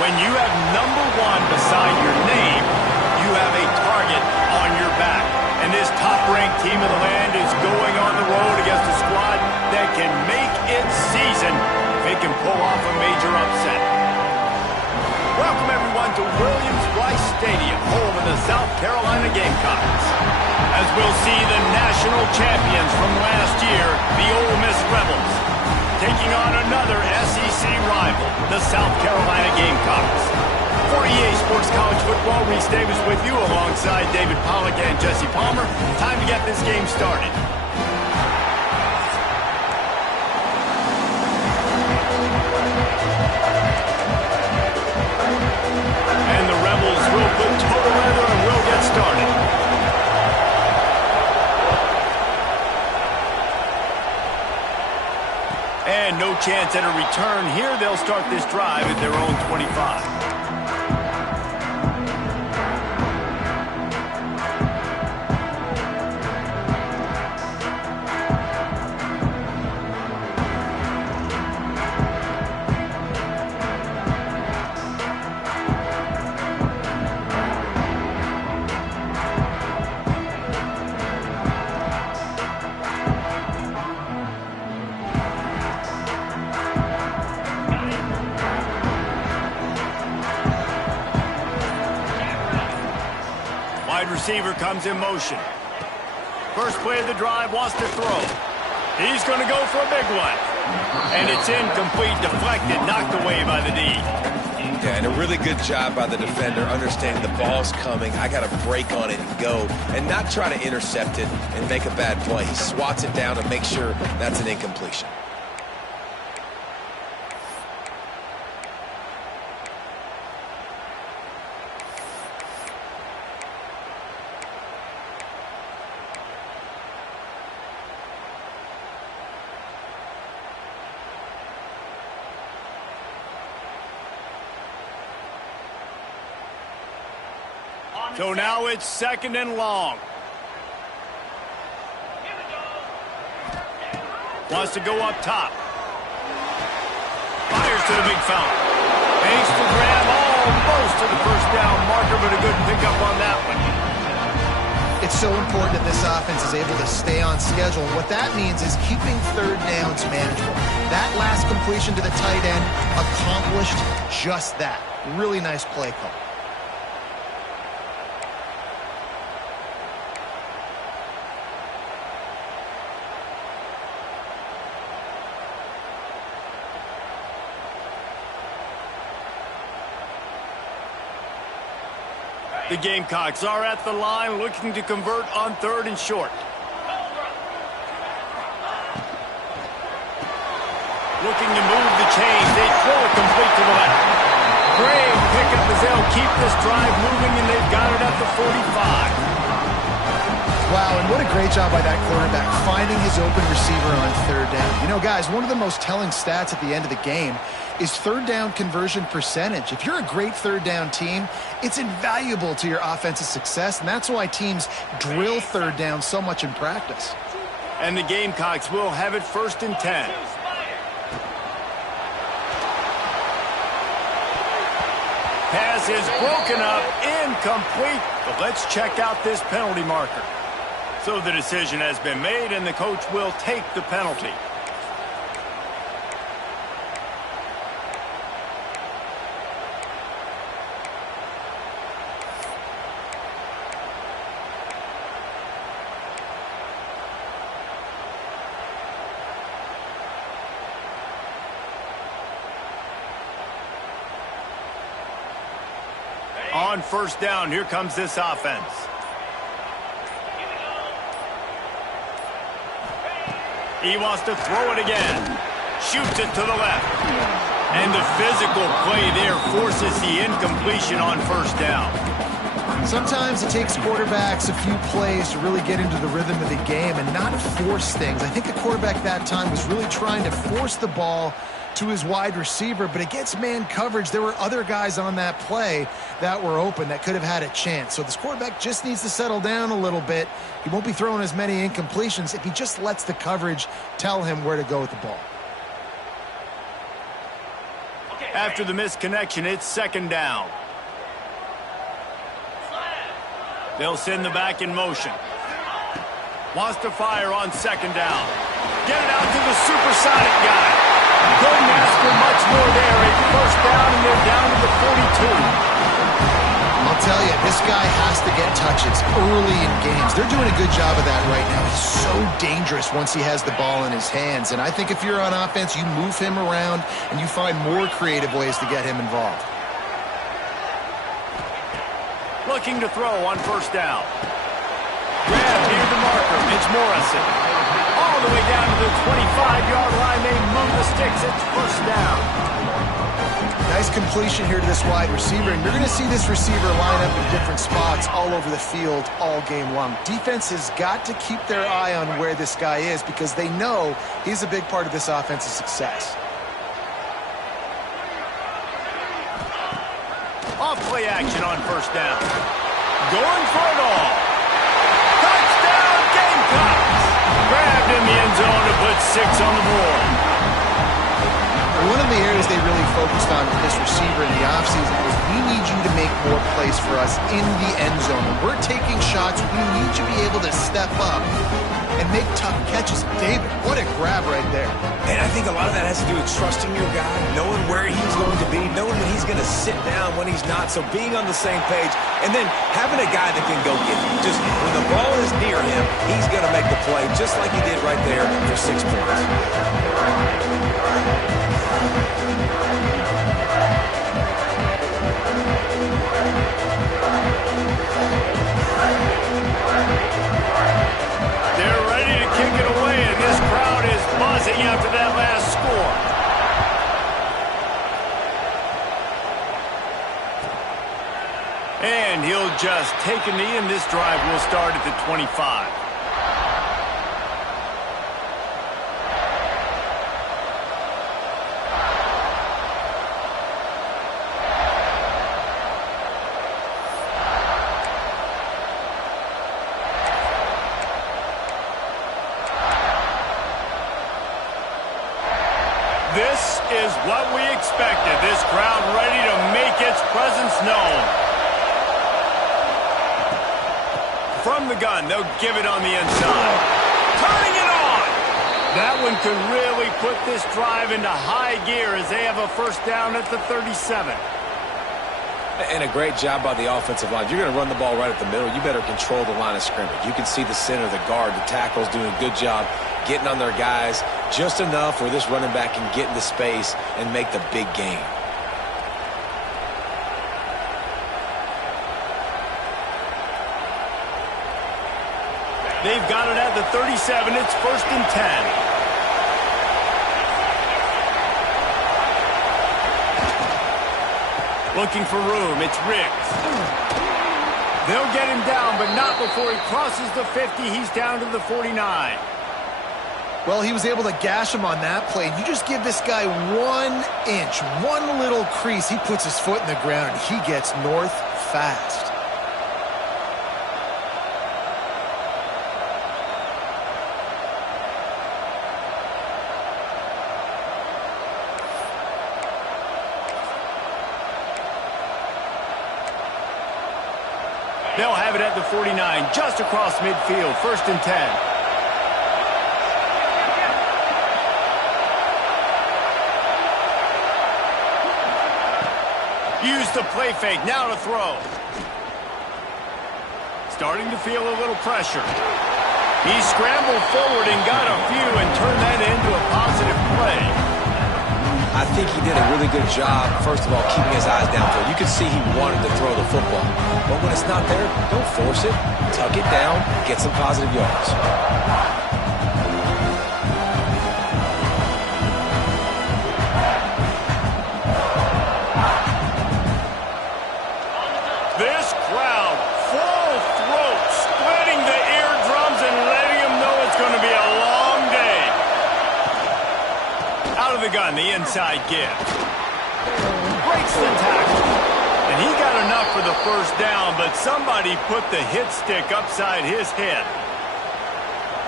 When you have number 1 beside your name, you have a target on your back. And this top-ranked team of the land is going on the road against a squad that can make its season if it can pull off a major upset. Welcome, everyone, to Williams-Brice Stadium, home of the South Carolina Gamecocks. As we'll see the national champions from last year, the Ole Miss Rebels, taking on another SEC rival, the South Carolina Gamecocks. For EA Sports College Football, Reese Davis with you alongside David Pollack and Jesse Palmer. Time to get this game started. And the Rebels will put total leather and will get started. And no chance at a return here. They'll start this drive at their own 25. Receiver comes in motion. First play of the drive, wants to throw. He's going to go for a big one. And it's incomplete, deflected, knocked away by the D. Yeah, and a really good job by the defender, understanding the ball's coming. I got to break on it and go, and not try to intercept it and make a bad play. He swats it down to make sure that's an incompletion. So now it's 2nd and long. Wants to go up top. Fires to the big foul. Aims to grab almost to the first down marker, but a good pickup on that one. It's so important that this offense is able to stay on schedule. And what that means is keeping 3rd downs manageable. That last completion to the tight end accomplished just that. Really nice play call. The Gamecocks are at the line looking to convert on 3rd and short. Looking to move the chains. They throw it complete to the left. Great pickup as they'll keep this drive moving, and they've got it at the 45. Wow, and what a great job by that quarterback, finding his open receiver on 3rd down. You know, guys, one of the most telling stats at the end of the game is 3rd down conversion percentage. If you're a great 3rd down team, it's invaluable to your offensive success, and that's why teams drill 3rd down so much in practice. And the Gamecocks will have it 1st and 10. Pass is broken up, incomplete. But let's check out this penalty marker. So the decision has been made, and the coach will take the penalty. On 1st down, here comes this offense. He wants to throw it again. Shoots it to the left. And the physical play there forces the incompletion on 1st down. Sometimes it takes quarterbacks a few plays to really get into the rhythm of the game and not force things. I think the quarterback that time was really trying to force the ball to his wide receiver, but against man coverage, there were other guys on that play that were open that could have had a chance. So this quarterback just needs to settle down a little bit. He won't be throwing as many incompletions if he just lets the coverage tell him where to go with the ball. Okay, After the missed connection, it's second down. They'll send the back in motion. Wants to fire on second down. Get it out to the supersonic guy. Couldn't ask for much more there. A first down, and they're down to the 42. I'll tell you, this guy has to get touches early in games. They're doing a good job of that right now. He's so dangerous once he has the ball in his hands. And I think if you're on offense, you move him around and you find more creative ways to get him involved. Looking to throw on first down. Grab near the marker. It's Morrison. All the way down to the 25-yard line. They move the sticks. It's first down. Nice completion here to this wide receiver, and you're going to see this receiver line up in different spots all over the field all game long. Defense has got to keep their eye on where this guy is because they know he's a big part of this offense's success. Off play action on first down. Going for it all. Touchdown, Gamecocks! Grabbed in the end zone to put 6 on the board. One of the areas they really focused on with this receiver in the offseason was we need you to make more plays for us in the end zone. When we're taking shots, we need you to be able to step up and make tough catches. David, what a grab right there. And I think a lot of that has to do with trusting your guy, knowing where he's going to be, knowing when he's going to sit down, when he's not. So being on the same page, and then having a guy that can go get it. Just when the ball is near him, he's going to make the play, just like he did right there for 6 points. They're ready to kick it away, and this crowd is buzzing after that last score. And he'll just take a knee, and this drive will start at the 25. This is what we expected. This crowd ready to make its presence known. From the gun, they'll give it on the inside. Turning it on! That one could really put this drive into high gear as they have a first down at the 37. And a great job by the offensive line. You're going to run the ball right at the middle. You better control the line of scrimmage. You can see the center, the guard, the tackles doing a good job getting on their guys just enough where this running back can get into space and make the big game. They've got it at the 37. It's first and 10. Looking for room. It's Riggs. They'll get him down, but not before he crosses the 50. He's down to the 49. Well, he was able to gash him on that play. You just give this guy 1 inch, one little crease. He puts his foot in the ground, and he gets north fast. They'll have it at the 49, just across midfield, first and 10. Use the play fake, now to throw. Starting to feel a little pressure. He scrambled forward and got a few and turned that into a positive play. I think he did a really good job, first of all, keeping his eyes downfield. You could see he wanted to throw the football. But when it's not there, don't force it. Tuck it down, get some positive yards. This crowd, full throat, splitting the eardrums and letting them know it's going to be a long day. Out of the gun, the inside give. Breaks the tackle. And he got enough for the first down, but somebody put the hit stick upside his head.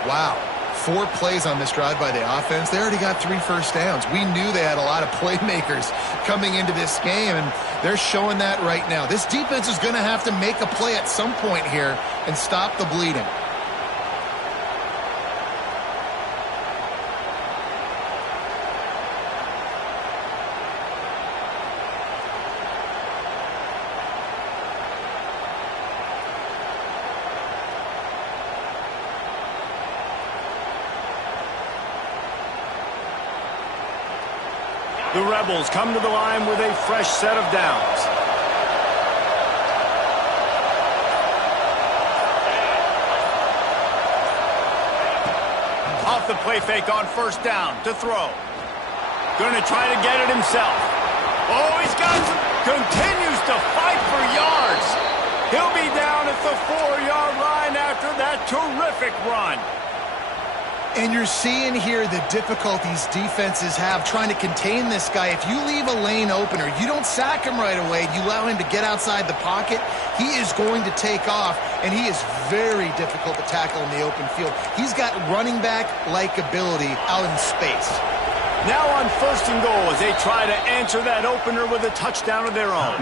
Wow. 4 plays on this drive by the offense. They already got 3 first downs. We knew they had a lot of playmakers coming into this game, and they're showing that right now. This defense is going to have to make a play at some point here and stop the bleeding. The Rebels come to the line with a fresh set of downs. Off the play fake on first down to throw. Going to try to get it himself. Oh, he's got some. Continues to fight for yards. He'll be down at the 4-yard line after that terrific run. And you're seeing here the difficulties defenses have trying to contain this guy. If you leave a lane open or you don't sack him right away, you allow him to get outside the pocket, he is going to take off, and he is very difficult to tackle in the open field. He's got running back-like ability out in space. Now on first and goal as they try to answer that opener with a touchdown of their own.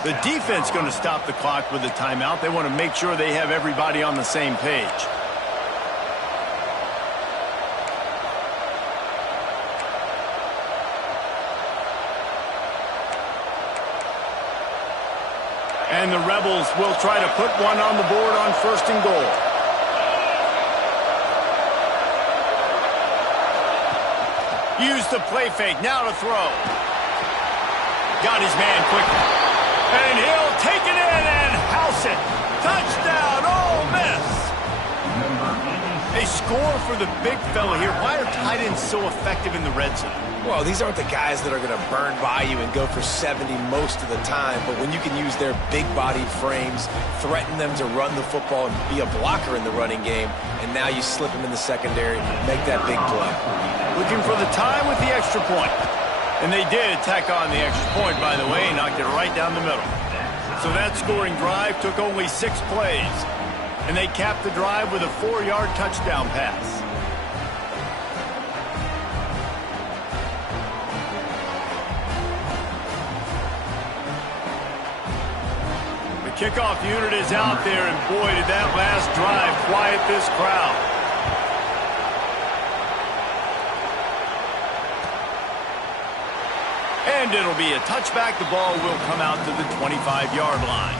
The defense going to stop the clock with a timeout. They want to make sure they have everybody on the same page. And the Rebels will try to put one on the board on first and goal. Use the play fake, now to throw. Got his man quickly. And he'll take it in and house it. Touchdown, Ole Miss. A score for the big fella here. Why are tight ends so effective in the red zone? Well, these aren't the guys that are going to burn by you and go for 70 most of the time, but when you can use their big-bodied frames, threaten them to run the football and be a blocker in the running game, and now you slip them in the secondary, make that big play. Looking for the time with the extra point. And they did tack on the extra point, by the way, knocked it right down the middle. So that scoring drive took only 6 plays, and they capped the drive with a 4-yard touchdown pass. Kickoff unit is out there, and boy, did that last drive quiet this crowd. And it'll be a touchback. The ball will come out to the 25-yard line.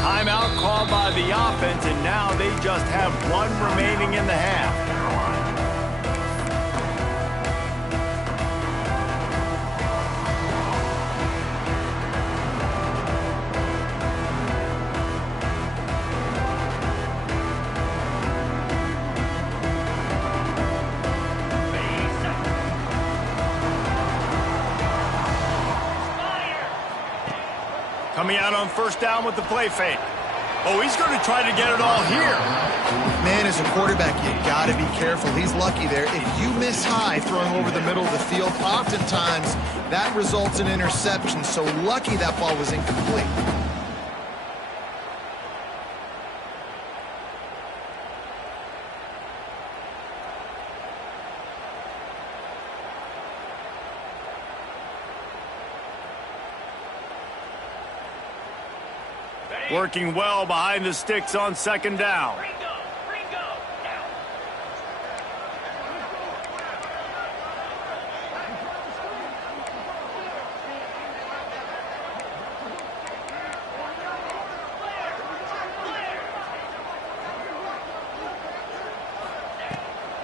Timeout called by the offense, and now they just have 1 remaining in the half. Coming out on first down with the play fake. Oh, he's going to try to get it all here. Man, as a quarterback, you got to be careful. He's lucky there. If you miss high throwing over the middle of the field, oftentimes that results in interception. So lucky that ball was incomplete. Working well behind the sticks on second down.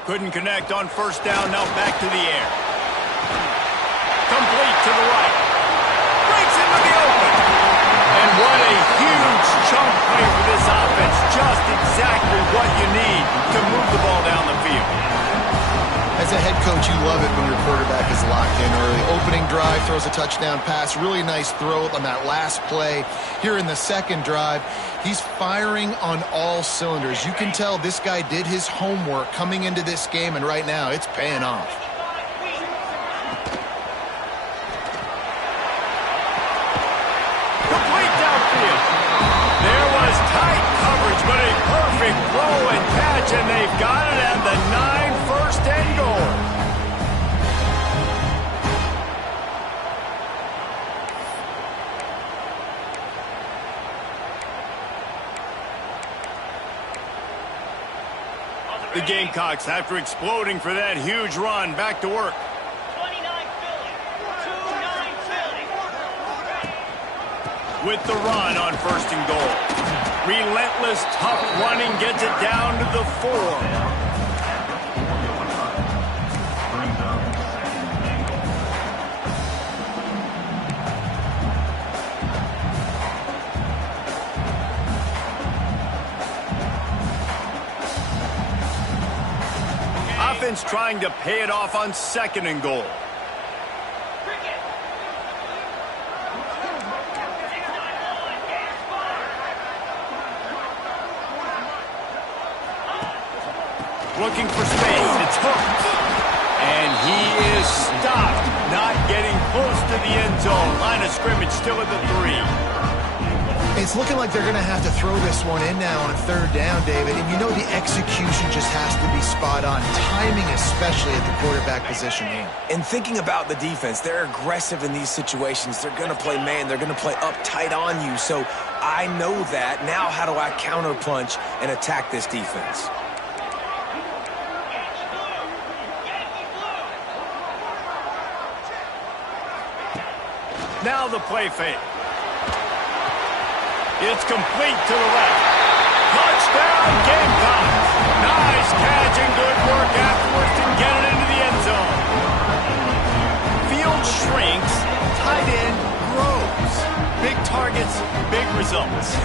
Couldn't connect on first down. Now back to the air. Complete to the right. Breaks into the open. And what a huge chunk play for this offense. Just exactly what you need to move the ball down the field. As a head coach, you love it when your quarterback is locked in early. Opening drive, throws a touchdown pass. Really nice throw on that last play. Here in the second drive, he's firing on all cylinders. You can tell this guy did his homework coming into this game, and right now it's paying off. Complete downfield. There was tight coverage, but a perfect throw and catch, and they've got it at the 9, first and goal. The Gamecocks, after exploding for that huge run, back to work. 29 Philly. 2-9 Philly. With the run on first and goal. Relentless, tough running gets it down to the 4. Offense trying to pay it off on second and goal. Looking for space. It's hooked. And he is stopped. Not getting close to the end zone. Line of scrimmage still at the 3. It's looking like they're going to have to throw this one in now on third down, David. And you know the execution just has to be spot on. Timing especially at the quarterback position here. And thinking about the defense, they're aggressive in these situations. They're going to play man. They're going to play up tight on you. So I know that. Now how do I counterpunch and attack this defense? Now the play fake. It's complete to the left. Touchdown, Gamecocks. Nice catch and good work afterwards to get it into the end zone. Field shrinks, tight end grows. Big targets, big results.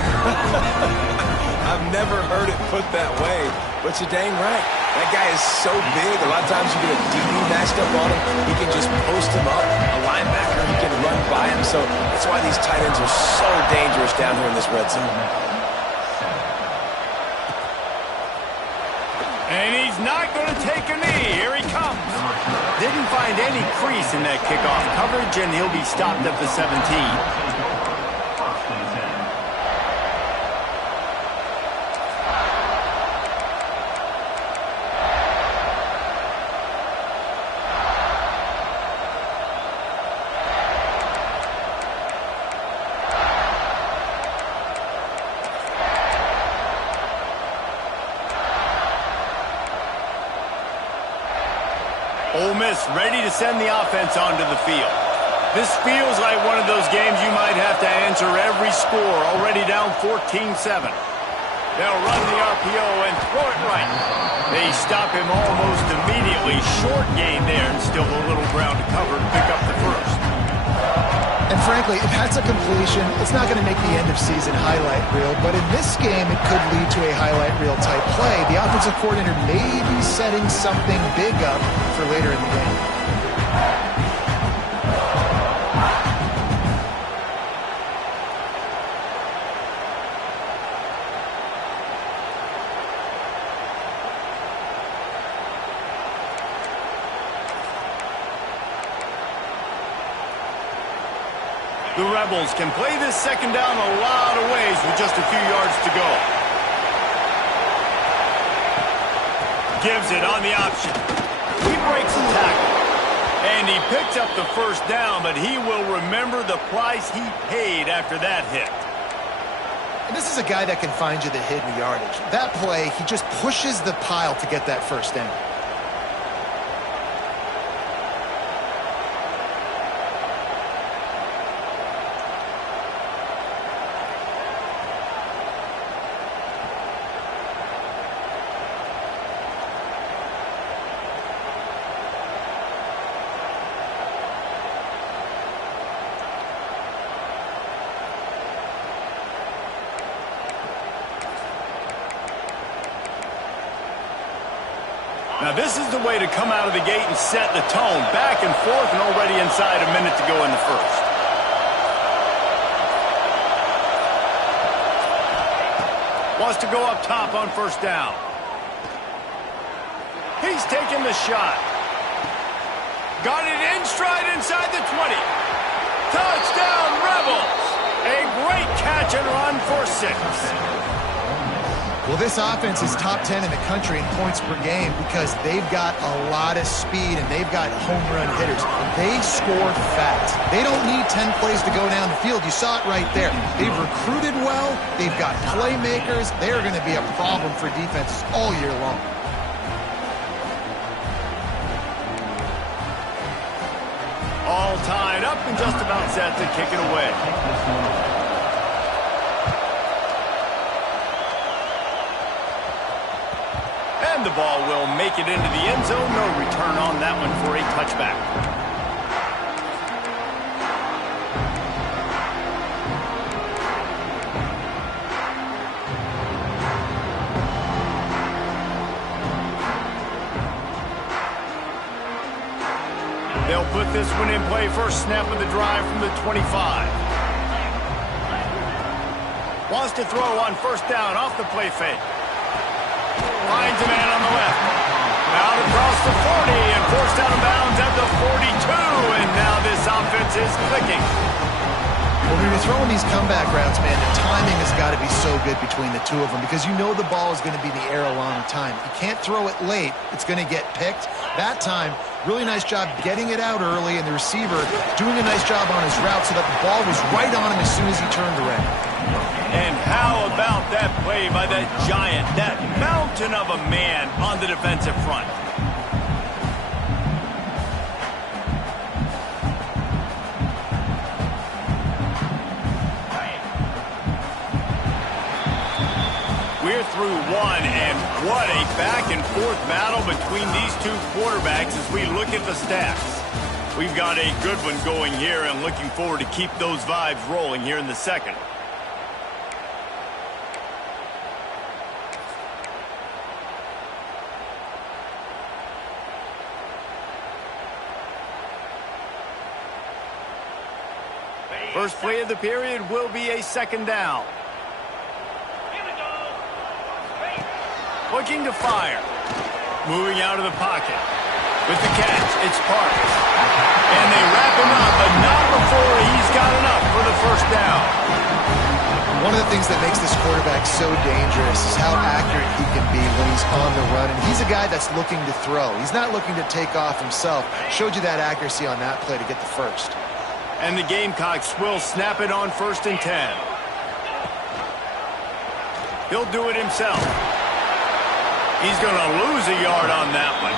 I've never heard it put that way, but you're dang right. That guy is so big. A lot of times you get a DB matched up on him. He can just post him up. A linebacker, he can run by him. So that's why these tight ends are so dangerous down here in this red zone. And he's not going to take a knee. Here he comes. Didn't find any crease in that kickoff coverage, and he'll be stopped at the 17. Ole Miss ready to send the offense onto the field. This feels like one of those games you might have to answer every score, already down 14-7. They'll run the RPO and throw it right. They stop him almost immediately. Short gain there and still a little ground to cover to pick up the first. And frankly, if that's a completion, it's not going to make the end of season highlight reel. But in this game, it could lead to a highlight reel type play. The offensive coordinator may be setting something big up for later in the game. The Rebels can play this second down a lot of ways with just a few yards to go. Gives it on the option. He breaks the tackle. And he picks up the first down, but he will remember the price he paid after that hit. And this is a guy that can find you the hidden yardage. That play, he just pushes the pile to get that first down. Now this is the way to come out of the gate and set the tone. Back and forth and already inside a minute to go in the first. Wants to go up top on first down. He's taking the shot. Got it in stride inside the 20. Touchdown Rebels! A great catch and run for 6. Well, this offense is top 10 in the country in points per game because they've got a lot of speed and they've got home run hitters. They score fast. They don't need 10 plays to go down the field. You saw it right there. They've recruited well. They've got playmakers. They're going to be a problem for defenses all year long. All tied up and just about set to kick it away. And the ball will make it into the end zone. No return on that one for a touchback. They'll put this one in play. First snap of the drive from the 25. Wants to throw on first down off the play fake. Finds a man on the left. Out across the 40 and forced out of bounds at the 42. And now this offense is clicking. Well, when you're throwing these comeback routes, man, the timing has got to be so good between the two of them because you know the ball is going to be in the air a long time. You can't throw it late. It's going to get picked. That time, really nice job getting it out early, and the receiver doing a nice job on his route so that the ball was right on him as soon as he turned around. And how about that play by that giant, that mountain of a man on the defensive front? We're through one, and what a back-and-forth battle between these two quarterbacks as we look at the stats. We've got a good one going here and looking forward to keep those vibes rolling here in the second. First play of the period will be a second down. Looking to fire. Moving out of the pocket. With the catch, it's Parks. And they wrap him up, but not before he's got enough for the first down. One of the things that makes this quarterback so dangerous is how accurate he can be when he's on the run. And he's a guy that's looking to throw. He's not looking to take off himself. Showed you that accuracy on that play to get the first. And the Gamecocks will snap it on 1st and 10. He'll do it himself. He's going to lose a yard on that one.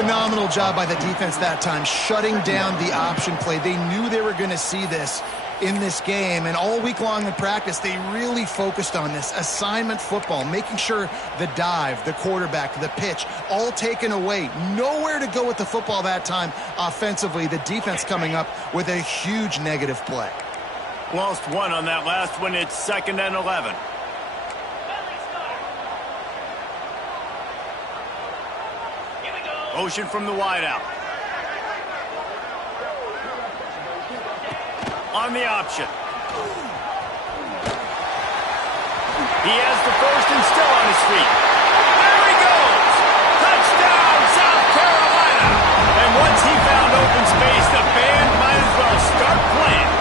Phenomenal job by the defense that time, shutting down the option play. They knew they were going to see this in this game, and all week long in practice, they really focused on this assignment football, making sure the dive, the quarterback, the pitch, all taken away. Nowhere to go with the football that time offensively. The defense coming up with a huge negative play. Lost one on that last one. It's 2nd and 11. Motion from the wideout. On the option. He has the first and still on his feet. There he goes! Touchdown, South Carolina! And once he found open space, the band might as well start playing.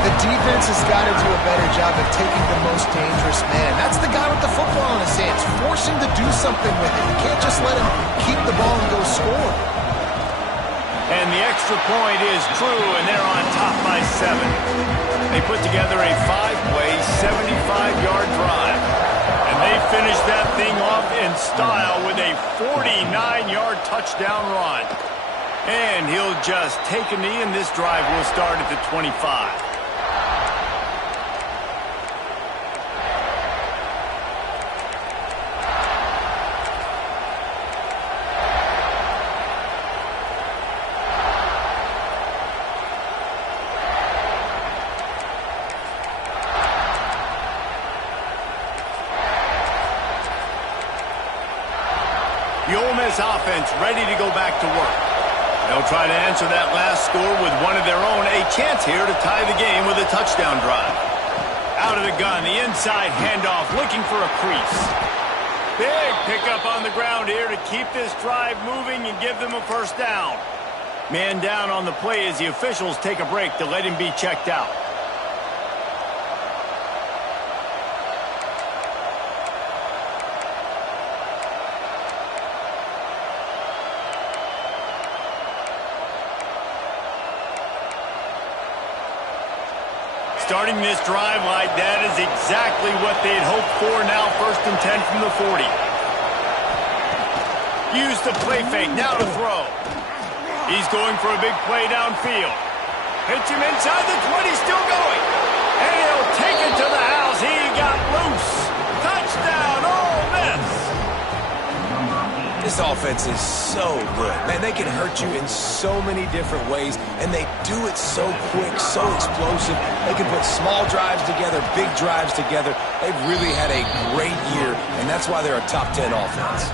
The defense has got to do a better job of taking the most dangerous man. That's the guy with the football in his hands. Force him to do something with it. You can't just let him keep the ball and go score. And the extra point is true, and they're on top by 7. They put together a 5-play, 75-yard drive. And they finished that thing off in style with a 49-yard touchdown run. And he'll just take a knee, and this drive will start at the 25. The Ole Miss offense ready to go back to work. They'll try to answer that last score with one of their own. A chance here to tie the game with a touchdown drive. Out of the gun, the inside handoff, looking for a crease. Big pickup on the ground here to keep this drive moving and give them a first down. Man down on the play as the officials take a break to let him be checked out. Starting this drive like that is exactly what they'd hoped for. Now 1st and 10 from the 40. Use the play fake, now to throw. He's going for a big play downfield. Hits him inside the 20, still going. And he'll take it to the house. He got loose. Touchdown, Ole Miss. This offense is so good. Man, they can hurt you in so many different ways, and they do it so quick, so explosive. They can put small drives together, big drives together. They've really had a great year, and that's why they're a top 10 offense.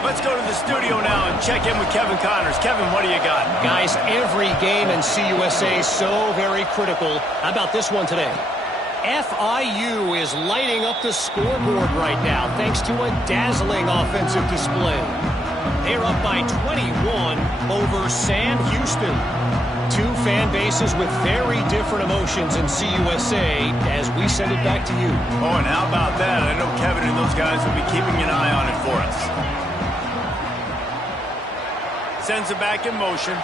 Let's go to the studio now and check in with Kevin Connors. Kevin, what do you got? Guys, every game in CUSA is so very critical. How about this one today? FIU is lighting up the scoreboard right now thanks to a dazzling offensive display. They're up by 21 over Sam Houston. Two fan bases with very different emotions in CUSA as we send it back to you. Oh, and how about that? I know Kevin and those guys will be keeping an eye on it for us. Sends it back in motion.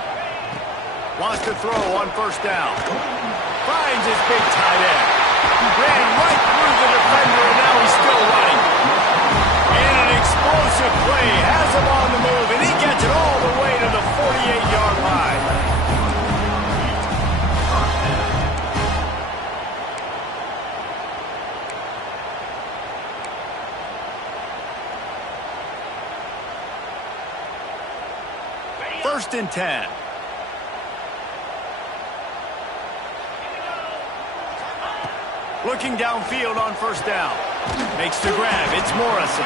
Wants to throw on 1st down. Finds his big tight end. Ran right through the defender, and now he's still running. And an explosive play has him on the move, and he gets it all the way to the 48-yard line. First and 10. Looking downfield on 1st down. Makes the grab. It's Morrison.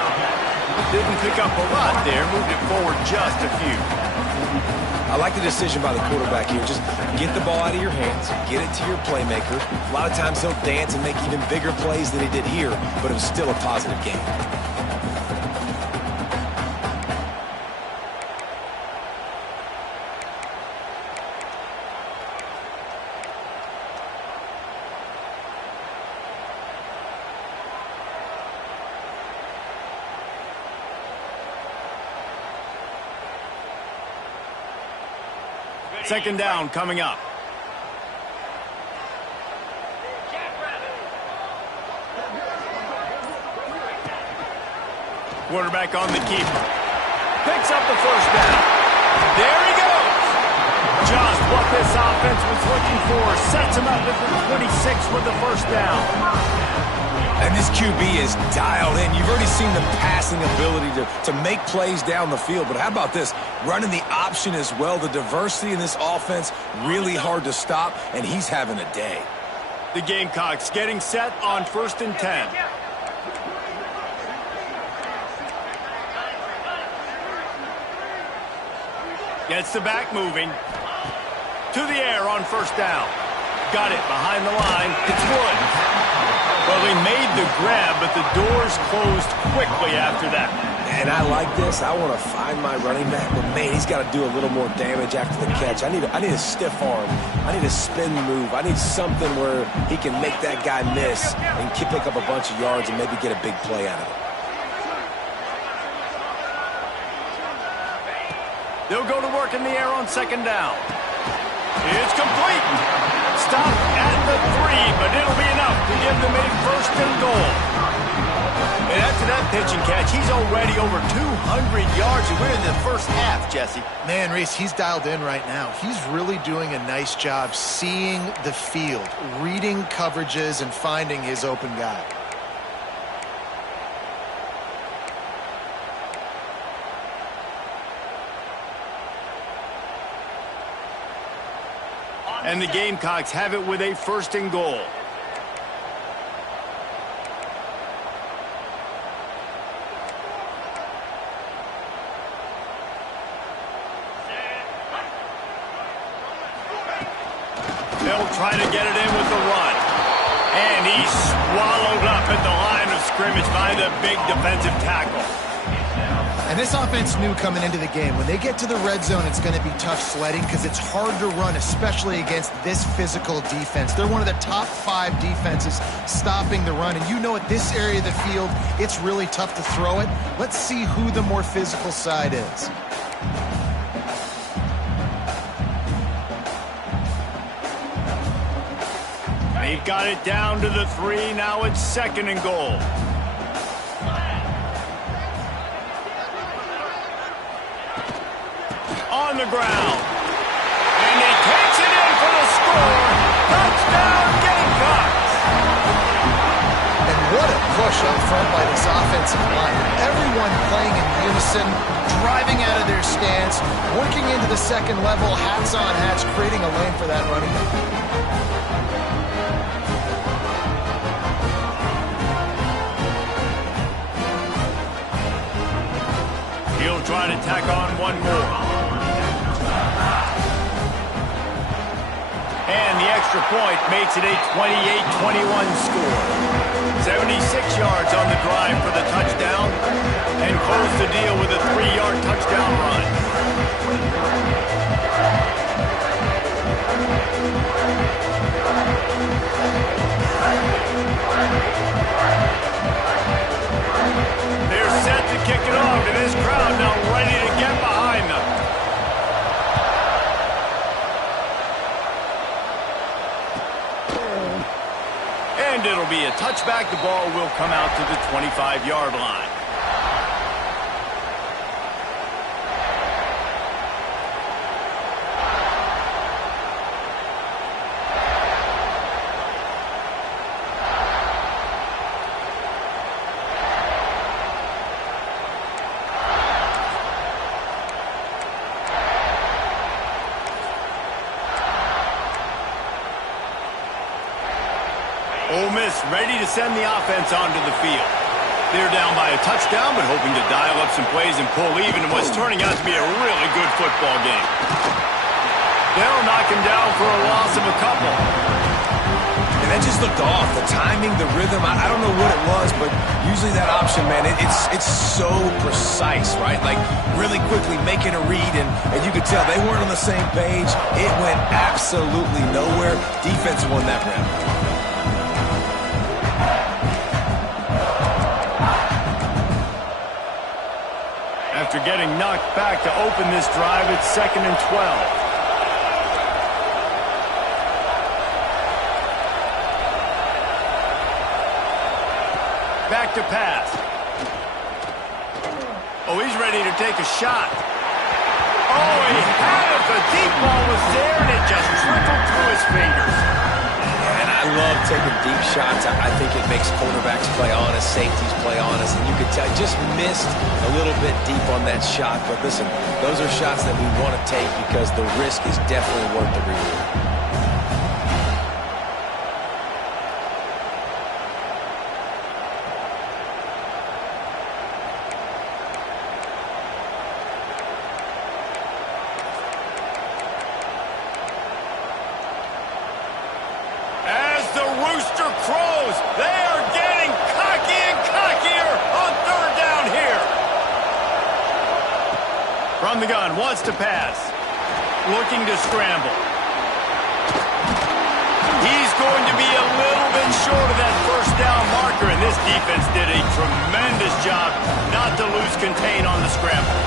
Didn't pick up a lot there. Moved it forward just a few. I like the decision by the quarterback here. Just get the ball out of your hands. Get it to your playmaker. A lot of times he'll dance and make even bigger plays than he did here, but it was still a positive game. Second down coming up. Quarterback on the keeper. Picks up the 1st down. There he goes. Just what this offense was looking for. Sets him up at the 26 with the 1st down. And this QB is dialed in. You've already seen the passing ability to make plays down the field. But how about this? Running the option as well. The diversity in this offense, really hard to stop, and he's having a day. The Gamecocks getting set on 1st and 10. Gets the back moving. To the air on 1st down. Got it behind the line. It's Woods. Well, he made the grab, but the doors closed quickly after that. And I like this. I want to find my running back, but man, he's got to do a little more damage after the catch. I need a stiff arm. I need a spin move. I need something where he can make that guy miss and pick up a bunch of yards and maybe get a big play out of it. They'll go to work in the air on 2nd down. It's complete. Stop at the 3, but it'll be enough to give them a first and goal. And after that pitch and catch, he's already over 200 yards, and we're in the first half, Jesse. Man, Reese, he's dialed in right now. He's really doing a nice job seeing the field, reading coverages, and finding his open guy. And the Gamecocks have it with a first and goal. They'll try to get it in with the run. And he's swallowed up at the line of scrimmage by the big defensive tackle. And this offense knew coming into the game, when they get to the red zone, it's going to be tough sledding because it's hard to run, especially against this physical defense. They're one of the top 5 defenses stopping the run. And you know at this area of the field, it's really tough to throw it. Let's see who the more physical side is. They've got it down to the 3. Now it's second and goal. On the ground. And he takes it in for the score. Touchdown, Gamecocks. And what a push up front by this offensive line. Everyone playing in unison, driving out of their stance, working into the second level, hats on hats, creating a lane for that running back. He'll try to tack on one more. And the extra point makes it a 28-21 score. 76 yards on the drive for the touchdown, and close the deal with a 3-yard touchdown run. They're set to kick it off, and this crowd now ready to get behind them. And it'll be a touchback. The ball will come out to the 25-yard line. Ole Miss ready to send the offense onto the field. They're down by a touchdown, but hoping to dial up some plays and pull even in what's turning out to be a really good football game. They'll knock him down for a loss of a couple. And that just looked off. The timing, the rhythm, I don't know what it was, but usually that option, man, it's so precise, right? Like really quickly making a read, and you could tell they weren't on the same page. It went absolutely nowhere. Defense won that round. After getting knocked back to open this drive, it's second and 12. Back to pass. Oh, he's ready to take a shot. Oh, he had it. The deep ball was there, and it just trickled through his fingers. And I love taking deep shots. I think it makes quarterbacks play honest, safeties play honest, and you could tell just missed a little bit deep on that shot. But listen, those are shots that we want to take because the risk is definitely worth the reward. Rooster crows. They are getting cocky and cockier on third down here. From the gun, wants to pass. Looking to scramble. He's going to be a little bit short of that first down marker, and this defense did a tremendous job not to lose contain on the scramble.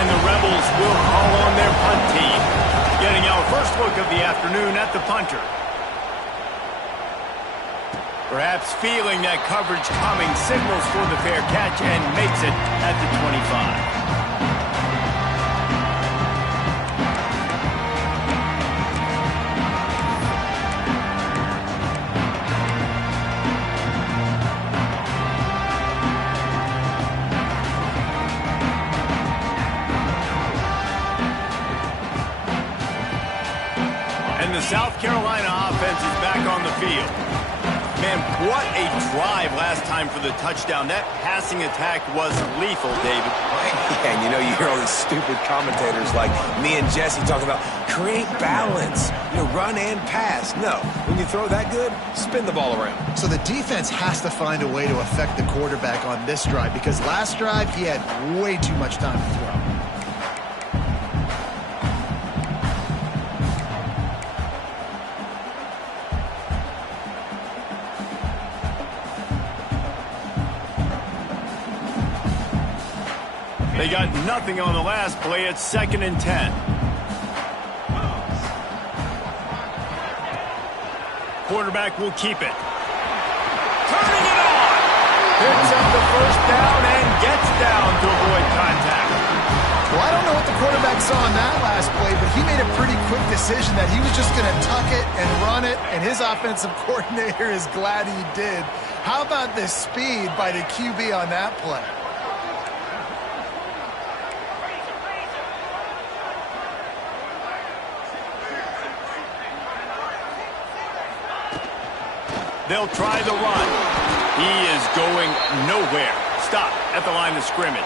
And the Rebels will call on their punt team. Getting our first look of the afternoon at the punter. Perhaps feeling that coverage coming, signals for the fair catch and makes it at the 25. And the South Carolina offense is back on the field. Man, what a drive last time for the touchdown. That passing attack was lethal, David. Yeah, and you know, you hear all these stupid commentators like me and Jesse talking about create balance, run and pass. No, when you throw that good, spin the ball around. So the defense has to find a way to affect the quarterback on this drive because last drive he had way too much time to throw. They got nothing on the last play. It's 2nd and 10. Quarterback will keep it. Turning it on. Picks up the first down and gets down to avoid contact. Well, I don't know what the quarterback saw on that last play, but he made a pretty quick decision that he was just going to tuck it and run it, and his offensive coordinator is glad he did. How about the speed by the QB on that play? They'll try the run. He is going nowhere. Stop at the line of scrimmage.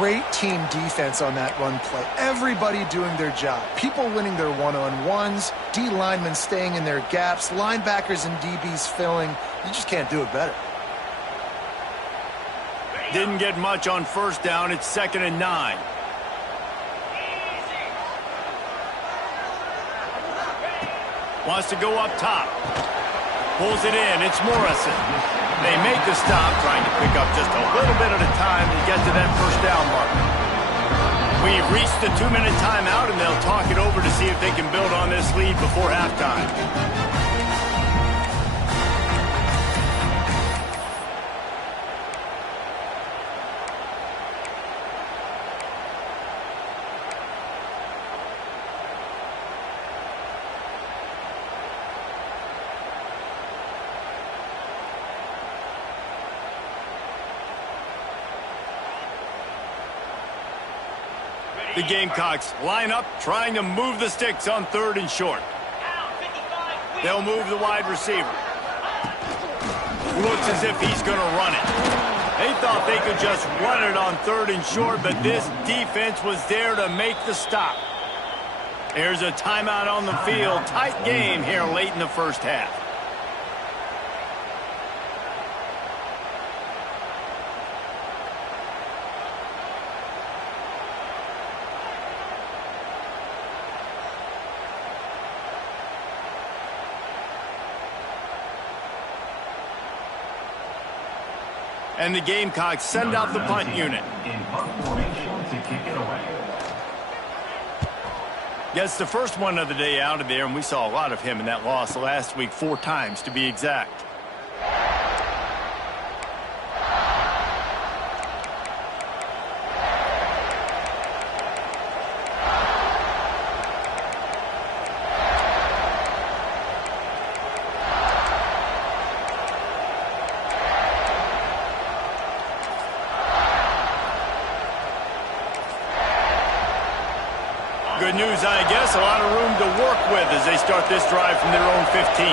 Great team defense on that run play. Everybody doing their job. People winning their one-on-ones, D linemen staying in their gaps, linebackers and DBs filling. You just can't do it better. Didn't get much on first down. It's 2nd and 9. Wants to go up top. Pulls it in. It's Morrison. They make the stop, trying to pick up just a little bit at a time to get to that first down marker. We've reached the 2-minute timeout, and they'll talk it over to see if they can build on this lead before halftime. The Gamecocks line up, trying to move the sticks on 3rd and short. They'll move the wide receiver. Looks as if he's going to run it. They thought they could just run it on 3rd and short, but this defense was there to make the stop. There's a timeout on the field. Tight game here late in the first half. And the Gamecocks send out the punt unit. In punt formation to kick it away. Gets the first one of the day out of there, and we saw a lot of him in that loss last week, 4 times to be exact. Good news, I guess. A lot of room to work with as they start this drive from their own 15.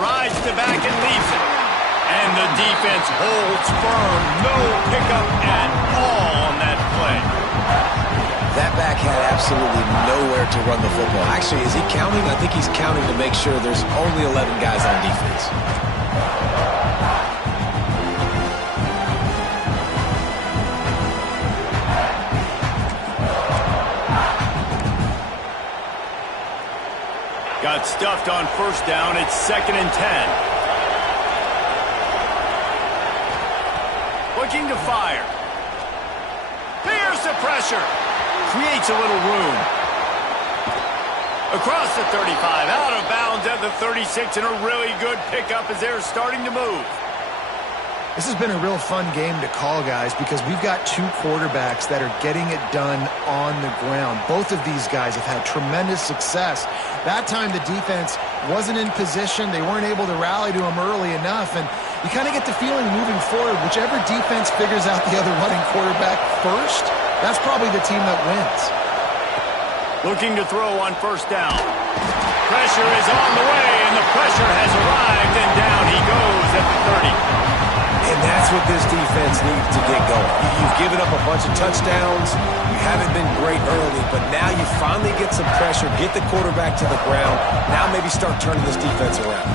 Rides to back and leaves it. And the defense holds firm. No pickup at all on that play. That back had absolutely nowhere to run the football. Actually, is he counting? I think he's counting to make sure there's only 11 guys on defense. Got stuffed on first down. It's 2nd and 10. Looking to fire. Fires the pressure. Creates a little room. Across the 35, out of bounds at the 36, and a really good pickup as they're starting to move. This has been a real fun game to call, guys, because we've got two quarterbacks that are getting it done on the ground. Both of these guys have had tremendous success. That time the defense wasn't in position. They weren't able to rally to him early enough, and you kind of get the feeling moving forward, whichever defense figures out the other running quarterback first, that's probably the team that wins. Looking to throw on first down. Pressure is on the way, and the pressure has arrived, and down he goes at the 30. And that's what this defense needs to get going. You've given up a bunch of touchdowns. You haven't been great early, but now you finally get some pressure, get the quarterback to the ground. Now maybe start turning this defense around.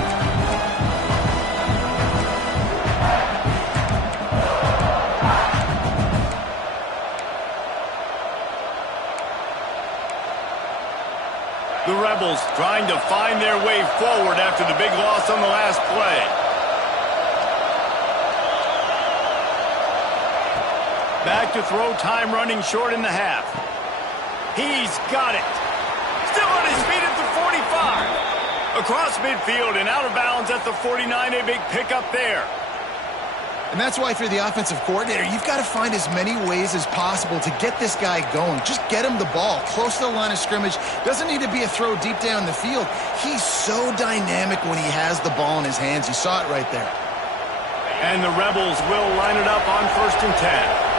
The Rebels trying to find their way forward after the big loss on the last play. Back to throw, time running short in the half. He's got it. Still on his feet at the 45. Across midfield and out of bounds at the 49, a big pickup there. And that's why if you're the offensive coordinator, you've got to find as many ways as possible to get this guy going. Just get him the ball close to the line of scrimmage. Doesn't need to be a throw deep down the field. He's so dynamic when he has the ball in his hands. You saw it right there. And the Rebels will line it up on 1st and 10.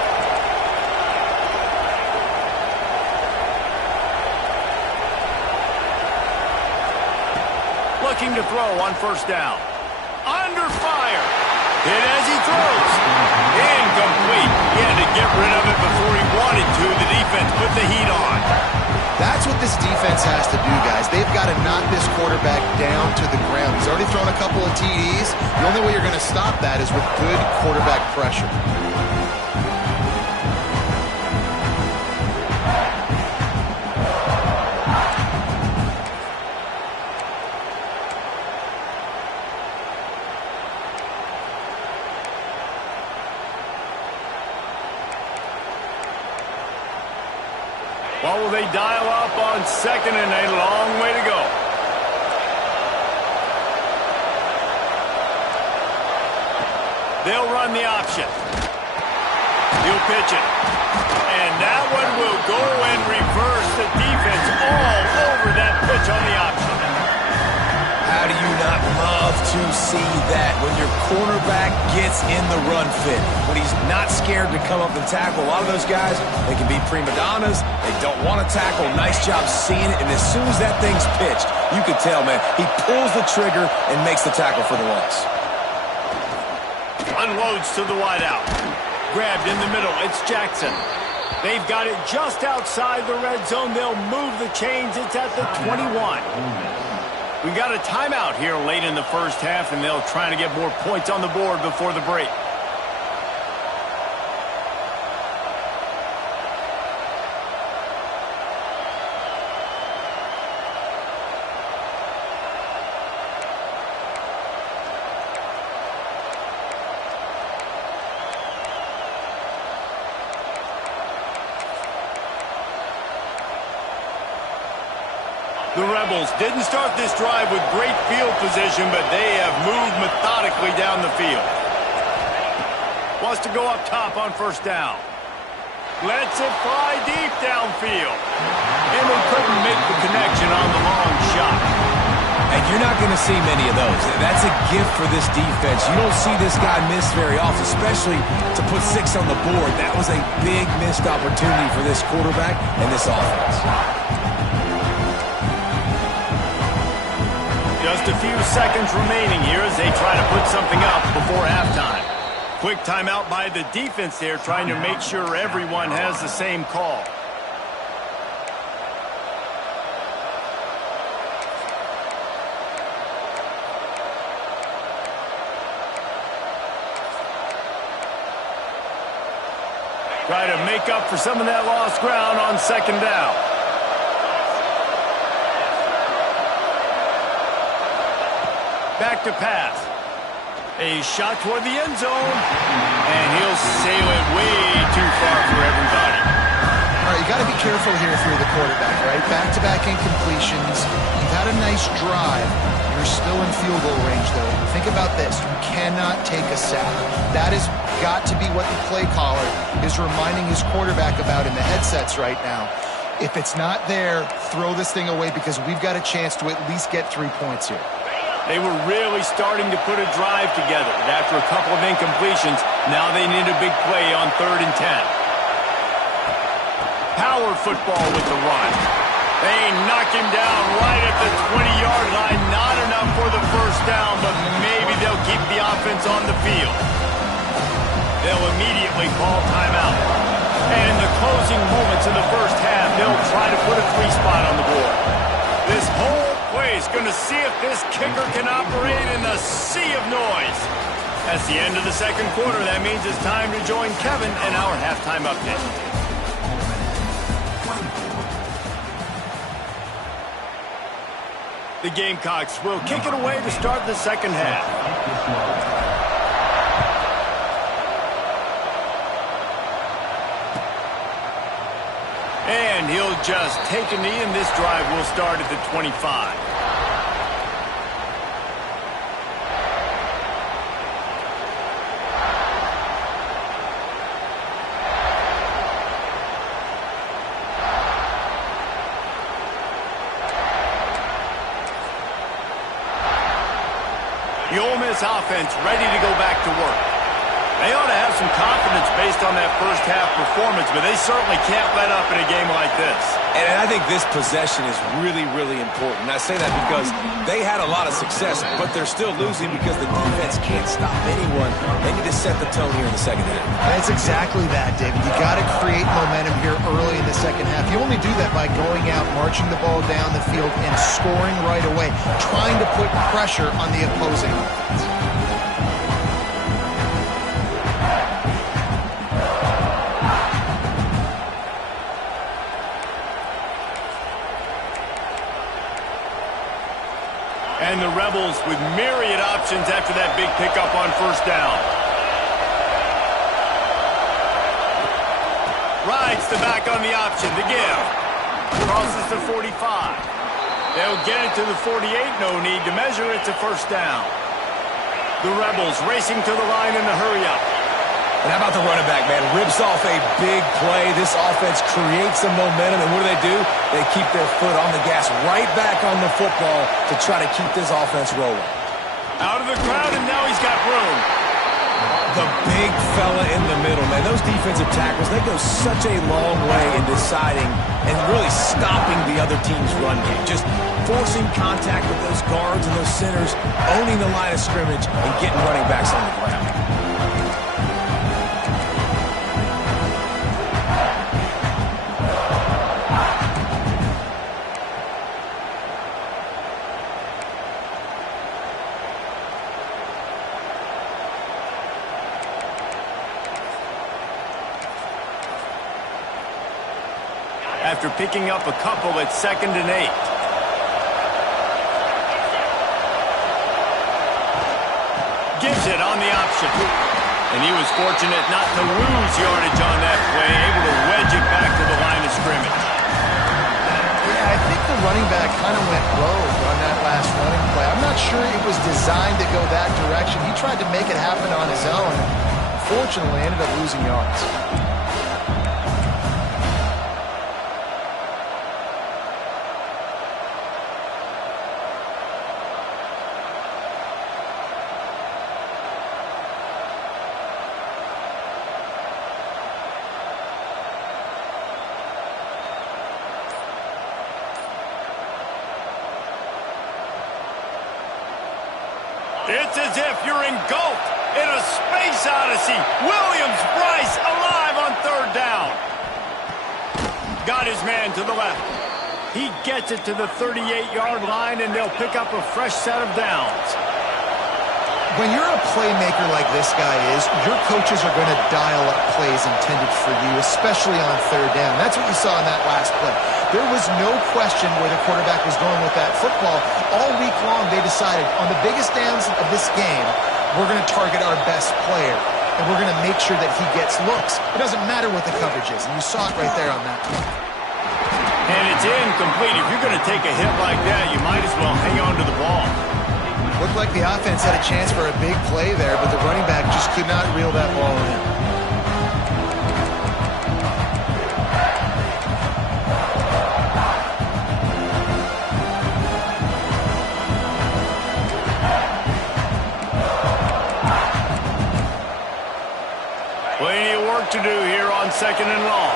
Looking to throw on first down. Under fire. Hit as he throws. Incomplete. He had to get rid of it before he wanted to. The defense put the heat on. That's what this defense has to do, guys. They've got to knock this quarterback down to the ground. He's already thrown a couple of TDs. The only way you're going to stop that is with good quarterback pressure. What will they dial up on 2nd and a long way to go? They'll run the option. He'll pitch it. And that one will go and reverse the defense all over that pitch on the option. How do you not love to see that when your quarterback gets in the run fit? When he's not scared to come up and tackle. A lot of those guys, they can be prima donnas. They don't want to tackle. Nice job seeing it. And as soon as that thing's pitched, you can tell, man, he pulls the trigger and makes the tackle for the loss. Unloads to the wideout. Grabbed in the middle. It's Jackson. They've got it just outside the red zone. They'll move the chains. It's at the 21. We've got a timeout here late in the first half, and they'll try to get more points on the board before the break. The Rebels didn't start this drive with great field position, but they have moved methodically down the field. Wants to go up top on first down. Lets it fly deep downfield. And they couldn't make the connection on the long shot. And you're not going to see many of those. That's a gift for this defense. You don't see this guy miss very often, especially to put 6 on the board. That was a big missed opportunity for this quarterback and this offense. Just a few seconds remaining here as they try to put something up before halftime. Quick timeout by the defense there, trying to make sure everyone has the same call. Try to make up for some of that lost ground on second down. Back to pass. A shot toward the end zone. And he'll sail it way too far for everybody. you got to be careful here if you're the quarterback, right? Back-to-back incompletions. You've had a nice drive. You're still in field goal range, though. Think about this. You cannot take a sack. That has got to be what the play caller is reminding his quarterback about in the headsets right now. If it's not there, throw this thing away because we've got a chance to at least get 3 points here. They were really starting to put a drive together. And after a couple of incompletions, now they need a big play on 3rd and 10. Power football with the run. They knock him down right at the 20-yard line. Not enough for the first down, but maybe they'll keep the offense on the field. They'll immediately call timeout. And in the closing moments in the first half, they'll try to put a 3-spot on the board. This whole play is going to see if this kicker can operate in the sea of noise. That's the end of the second quarter. That means it's time to join Kevin in our halftime update. The Gamecocks will kick it away to start the second half. And he'll just take a knee, and this drive will start at the 25. The Ole Miss offense ready to go back to work. They ought to have some confidence based on that first half performance, but they certainly can't let up in a game like this. And I think this possession is really, really important. I say that because they had a lot of success, but they're still losing because the defense can't stop anyone. They need to set the tone here in the second half. That's exactly that, David. You got to create momentum here early in the second half. You only do that by going out, marching the ball down the field, and scoring right away, trying to put pressure on the opposing offense. And the Rebels with myriad options after that big pickup on first down. Rides the back on the option to give. Crosses the 45. They'll get it to the 48. No need to measure. It's a first down. The Rebels racing to the line in the hurry-up. And how about the running back, man? Rips off a big play. This offense creates some momentum, and what do? They keep their foot on the gas right back on the football to try to keep this offense rolling. Out of the crowd, and now he's got room. The big fella in the middle, man. Those defensive tackles, they go such a long way in deciding and really stopping the other team's run game. Just forcing contact with those guards and those centers, owning the line of scrimmage, and getting running backs on the ground. After picking up a couple at 2nd and 8. Gives it on the option. And he was fortunate not to lose yardage on that play, able to wedge it back to the line of scrimmage. Yeah, I think the running back kind of went rogue on that last running play. I'm not sure it was designed to go that direction. He tried to make it happen on his own. Fortunately, ended up losing yards. It's as if you're engulfed in a space odyssey. Williams-Brice alive on 3rd down. Got his man to the left. He gets it to the 38-yard line, and they'll pick up a fresh set of downs. When you're a playmaker like this guy is, your coaches are going to dial up plays intended for you, especially on 3rd down. That's what you saw in that last play. There was no question where the quarterback was going with that football. All week long, they decided on the biggest downs of this game, we're going to target our best player. and we're going to make sure that he gets looks. It doesn't matter what the coverage is, and you saw it right there on that play. And it's incomplete. If you're going to take a hit like that, you might as well hang on to the ball. Looked like the offense had a chance for a big play there, but the running back just could not reel that ball in. Plenty of work to do here on 2nd and long.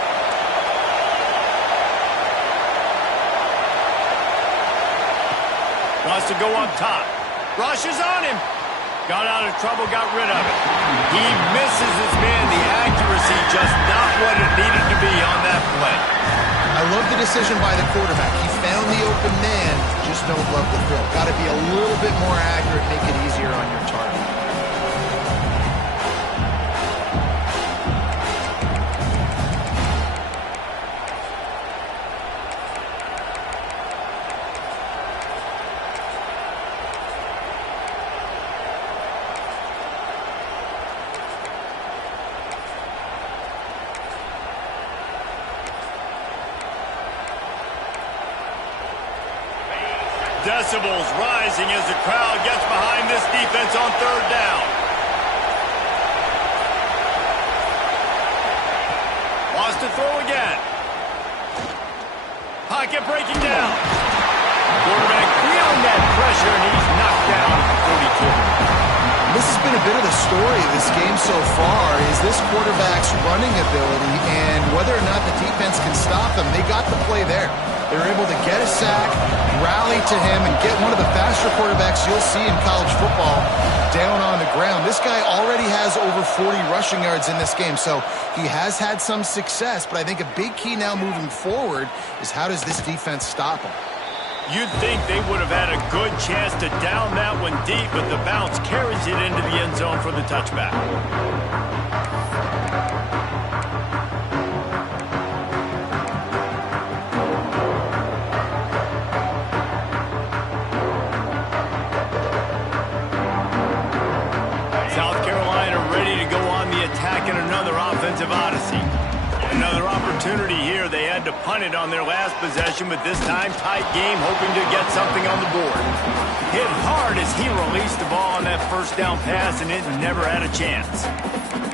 Wants to go up top. Rushes on him. Got out of trouble, got rid of it. He misses his man. The accuracy just not what it needed to be on that play. I love the decision by the quarterback. He found the open man, just don't love the throw. Got to be a little bit more accurate, make it easier on your target. Decibels rising as the crowd gets behind this defense on 3rd down. Wants to throw again. Pocket breaking down. Quarterback feeling that pressure, and he's knocked down at 42. This has been a bit of the story of this game so far, is this quarterback's running ability and whether or not the defense can stop them. They got the play there. They were able to get a sack, rally to him, and get one of the faster quarterbacks you'll see in college football down on the ground. This guy already has over 40 rushing yards in this game, so he has had some success, but I think a big key now moving forward is how does this defense stop him? You'd think they would have had a good chance to down that one deep, but the bounce carries it into the end zone for the touchback. South Carolina ready to go on the attack in another offensive odyssey. Another opportunity here. They had to punt it on their last possession, but this time tight game, hoping to get something on the board. Hit hard as he released the ball on that 1st down pass, and it never had a chance.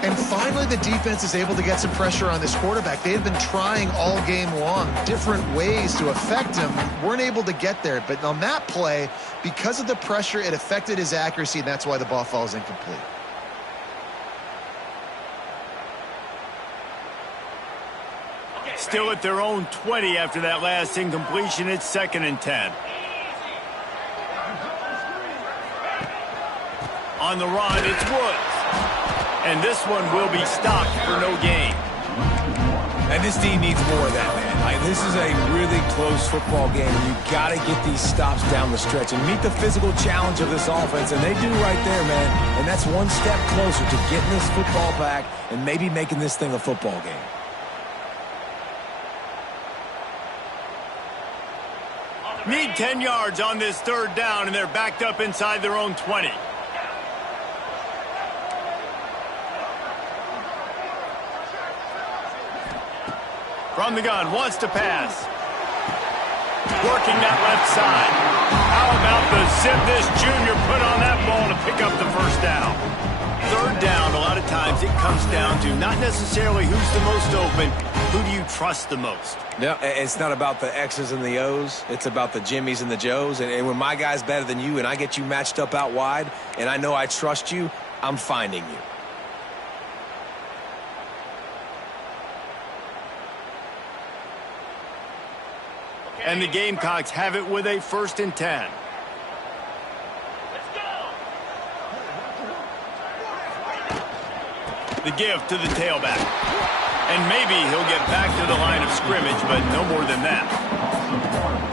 And finally, the defense is able to get some pressure on this quarterback. They have been trying all game long different ways to affect him. Weren't able to get there, but on that play, because of the pressure, it affected his accuracy, and that's why the ball falls incomplete. Still at their own 20 after that last incompletion. It's 2nd and 10. On the run, it's Woods. And this one will be stopped for no gain. And this team needs more of that, man. This is a really close football game. You got to get these stops down the stretch and meet the physical challenge of this offense, and they do right there, man. And that's one step closer to getting this football back and maybe making this thing a football game. Need 10 yards on this 3rd down, and they're backed up inside their own 20. From the gun, wants to pass. Working that left side. How about the zip this junior put on that ball to pick up the 1st down? 3rd down, a lot of times it comes down to not necessarily who's the most open, who do you trust the most? No, it's not about the X's and the O's. It's about the Jimmies and the Joes. And when my guy's better than you and I get you matched up out wide and I know I trust you, I'm finding you. And the Gamecocks have it with a 1st and 10. The give to the tailback. And maybe he'll get back to the line of scrimmage, but no more than that.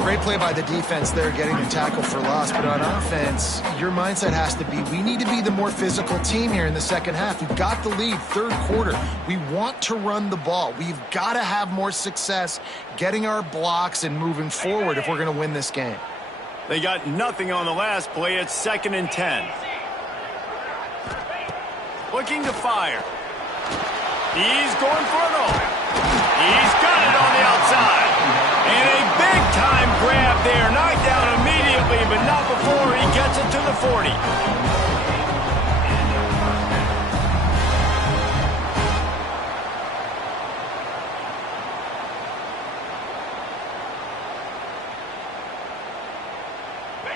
Great play by the defense there, getting the tackle for loss. But on offense, your mindset has to be, we need to be the more physical team here in the 2nd half. We've got the lead, 3rd quarter. We want to run the ball. We've got to have more success getting our blocks and moving forward if we're going to win this game. They got nothing on the last play. It's 2nd and 10. Looking to fire. He's going for it all. He's got it on the outside. And a big-time grab there. Knocked down immediately, but not before he gets it to the 40.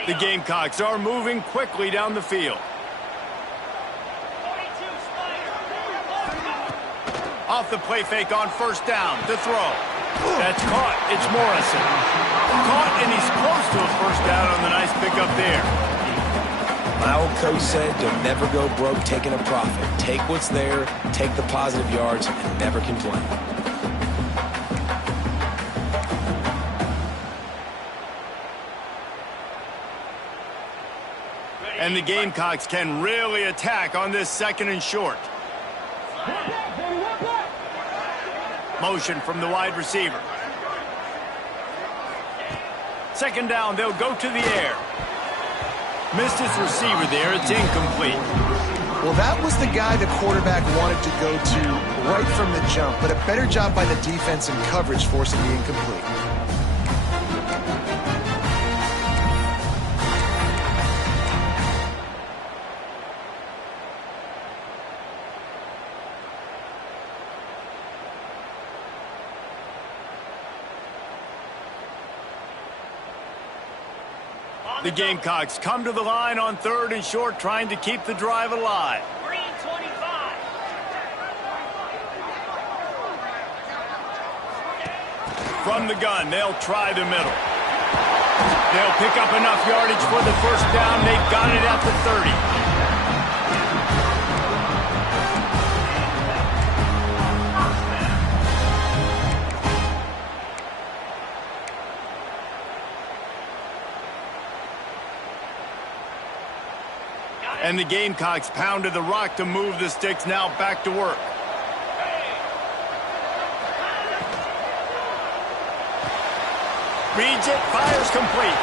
The Gamecocks are moving quickly down the field. Off the play fake on first down to throw. That's caught. It's Morrison. Caught, and he's close to a first down on the nice pickup there. My old coach said, don't never go broke taking a profit. Take what's there, take the positive yards, and never complain. And the Gamecocks can really attack on this second and short. Motion from the wide receiver. Second down, they'll go to the air. Missed his receiver there. It's incomplete. Well, that was the guy the quarterback wanted to go to right from the jump, but a better job by the defense in coverage forcing the incomplete. The Gamecocks come to the line on third and short, trying to keep the drive alive. Green 25. From the gun, they'll try the middle. They'll pick up enough yardage for the first down. They've got it at the 30. And the Gamecocks pounded the rock to move the sticks, now back to work. Reads it, fires complete.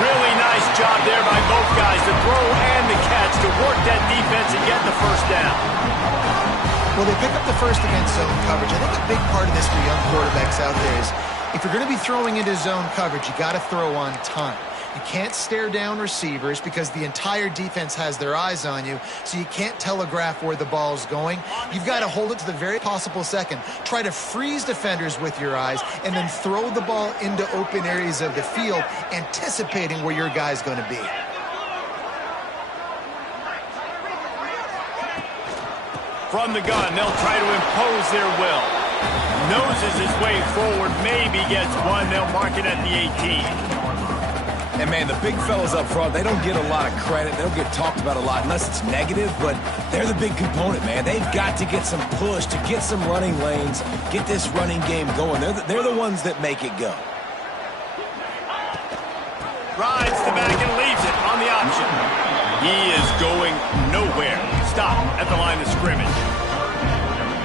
Really nice job there by both guys, the throw and the catch, to work that defense and get the first down. Well, they pick up the first against zone coverage. I think a big part of this for young quarterbacks out there is if you're going to be throwing into zone coverage, you got to throw on time. You can't stare down receivers because the entire defense has their eyes on you, so you can't telegraph where the ball's going. You've got to hold it to the very possible second. Try to freeze defenders with your eyes and then throw the ball into open areas of the field, anticipating where your guy's going to be. From the gun, they'll try to impose their will. Noses his way forward, maybe gets one. They'll mark it at the 18. And, man, the big fellas up front, they don't get a lot of credit. They don't get talked about a lot unless it's negative, but they're the big component, man. They've got to get some push, to get some running lanes, get this running game going. They're the ones that make it go. Rides the back and leaves it on the option. He is going nowhere. Stop at the line of scrimmage.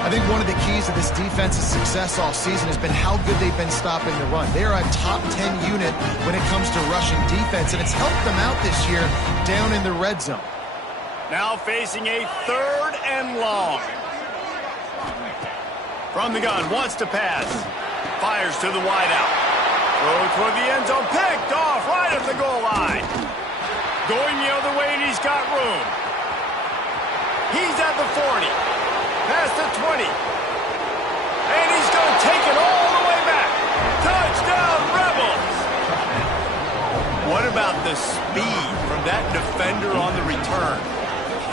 I think one of the keys to this defense's success all season has been how good they've been stopping the run. They're a top 10 unit when it comes to rushing defense, and it's helped them out this year down in the red zone. Now facing a third and long. From the gun, wants to pass. Fires to the wideout. Throw toward the end zone, picked off right at the goal line. Going the other way, and he's got room. He's at the 40. Past the 20. And he's going to take it all the way back. Touchdown, Rebels! What about the speed from that defender on the return?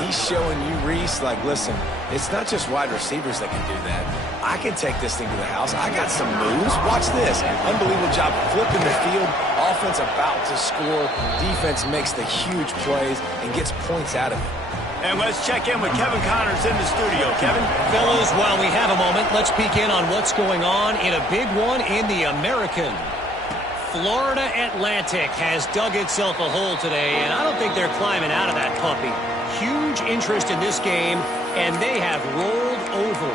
He's showing you, Reese, like, listen, it's not just wide receivers that can do that. I can take this thing to the house. I got some moves. Watch this. Unbelievable job flipping the field. Offense about to score. Defense makes the huge plays and gets points out of it. And let's check in with Kevin Connors in the studio. Kevin? Fellas, while we have a moment, let's peek in on what's going on in a big one in the American. Florida Atlantic has dug itself a hole today, and I don't think they're climbing out of that puppy. Huge interest in this game, and they have rolled over.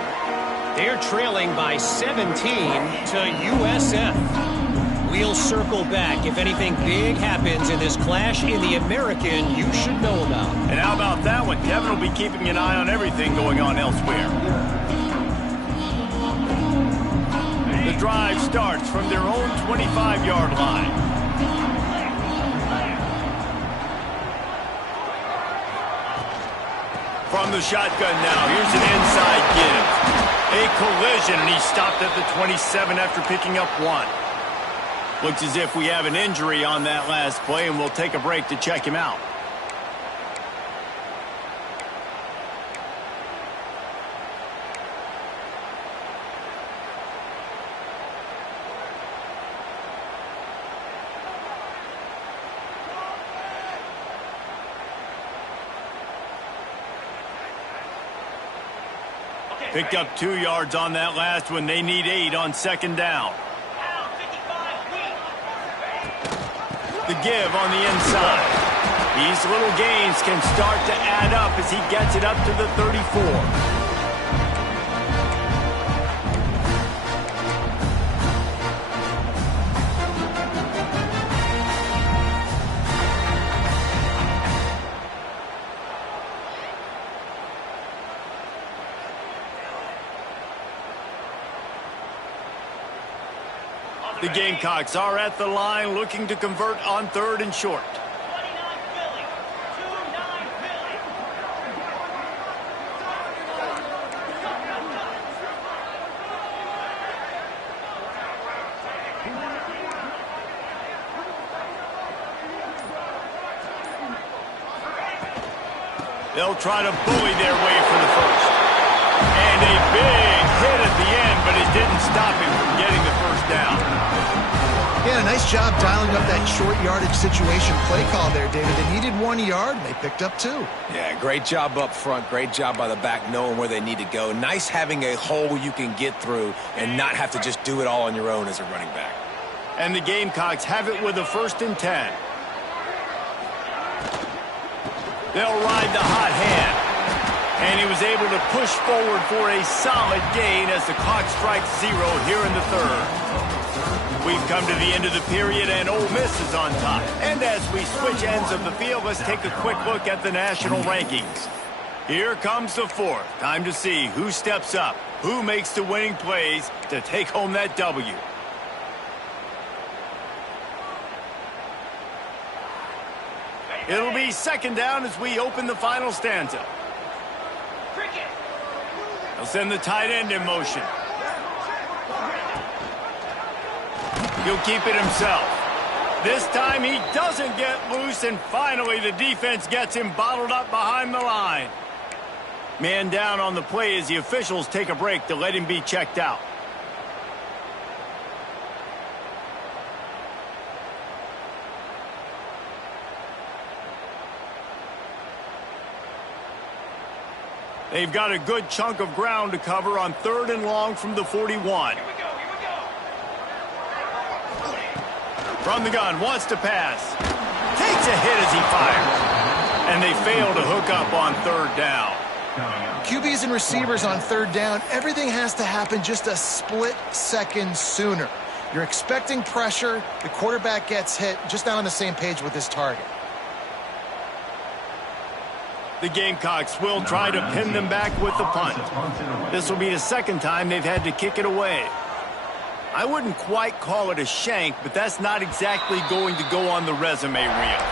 They're trailing by 17 to USF. we'll circle back. If anything big happens in this clash in the American, you should know about. And how about that one? Kevin will be keeping an eye on everything going on elsewhere. The drive starts from their own 25-yard line. From the shotgun now, here's an inside give. A collision, and he stopped at the 27 after picking up 1. Looks as if we have an injury on that last play, and we'll take a break to check him out. Picked up 2 yards on that last one. They need 8 on second down. The give on the inside. These little gains can start to add up as he gets it up to the 34. The Gamecocks are at the line looking to convert on 3rd and short. They'll try to bully their way for the first. And a big hit at the end, but it didn't stop him from getting the first down. Yeah, nice job dialing up that short yardage situation play call there, David. They needed 1 yard, and they picked up 2. Yeah, great job up front. Great job by the back knowing where they need to go. Nice having a hole you can get through and not have to just do it all on your own as a running back. And the Gamecocks have it with a 1st and 10. They'll ride the hot hand. And he was able to push forward for a solid gain as the clock strikes 0 here in the 3rd. We've come to the end of the period, and Ole Miss is on top. And as we switch ends of the field, let's take a quick look at the national rankings. Here comes the 4th. Time to see who steps up, who makes the winning plays to take home that W. It'll be 2nd down as we open the final stanza. They'll send the tight end in motion. He'll keep it himself. This time he doesn't get loose, and finally the defense gets him bottled up behind the line. Man down on the play as the officials take a break to let him be checked out. They've got a good chunk of ground to cover on 3rd and long from the 41. From the gun, wants to pass. Takes a hit as he fires. And they fail to hook up on 3rd down. QBs and receivers on 3rd down, everything has to happen just a split second sooner. You're expecting pressure, the quarterback gets hit, just not on the same page with his target. The Gamecocks will try to pin them back with the punt. This will be the 2nd time they've had to kick it away. I wouldn't quite call it a shank, but that's not exactly going to go on the resume reel.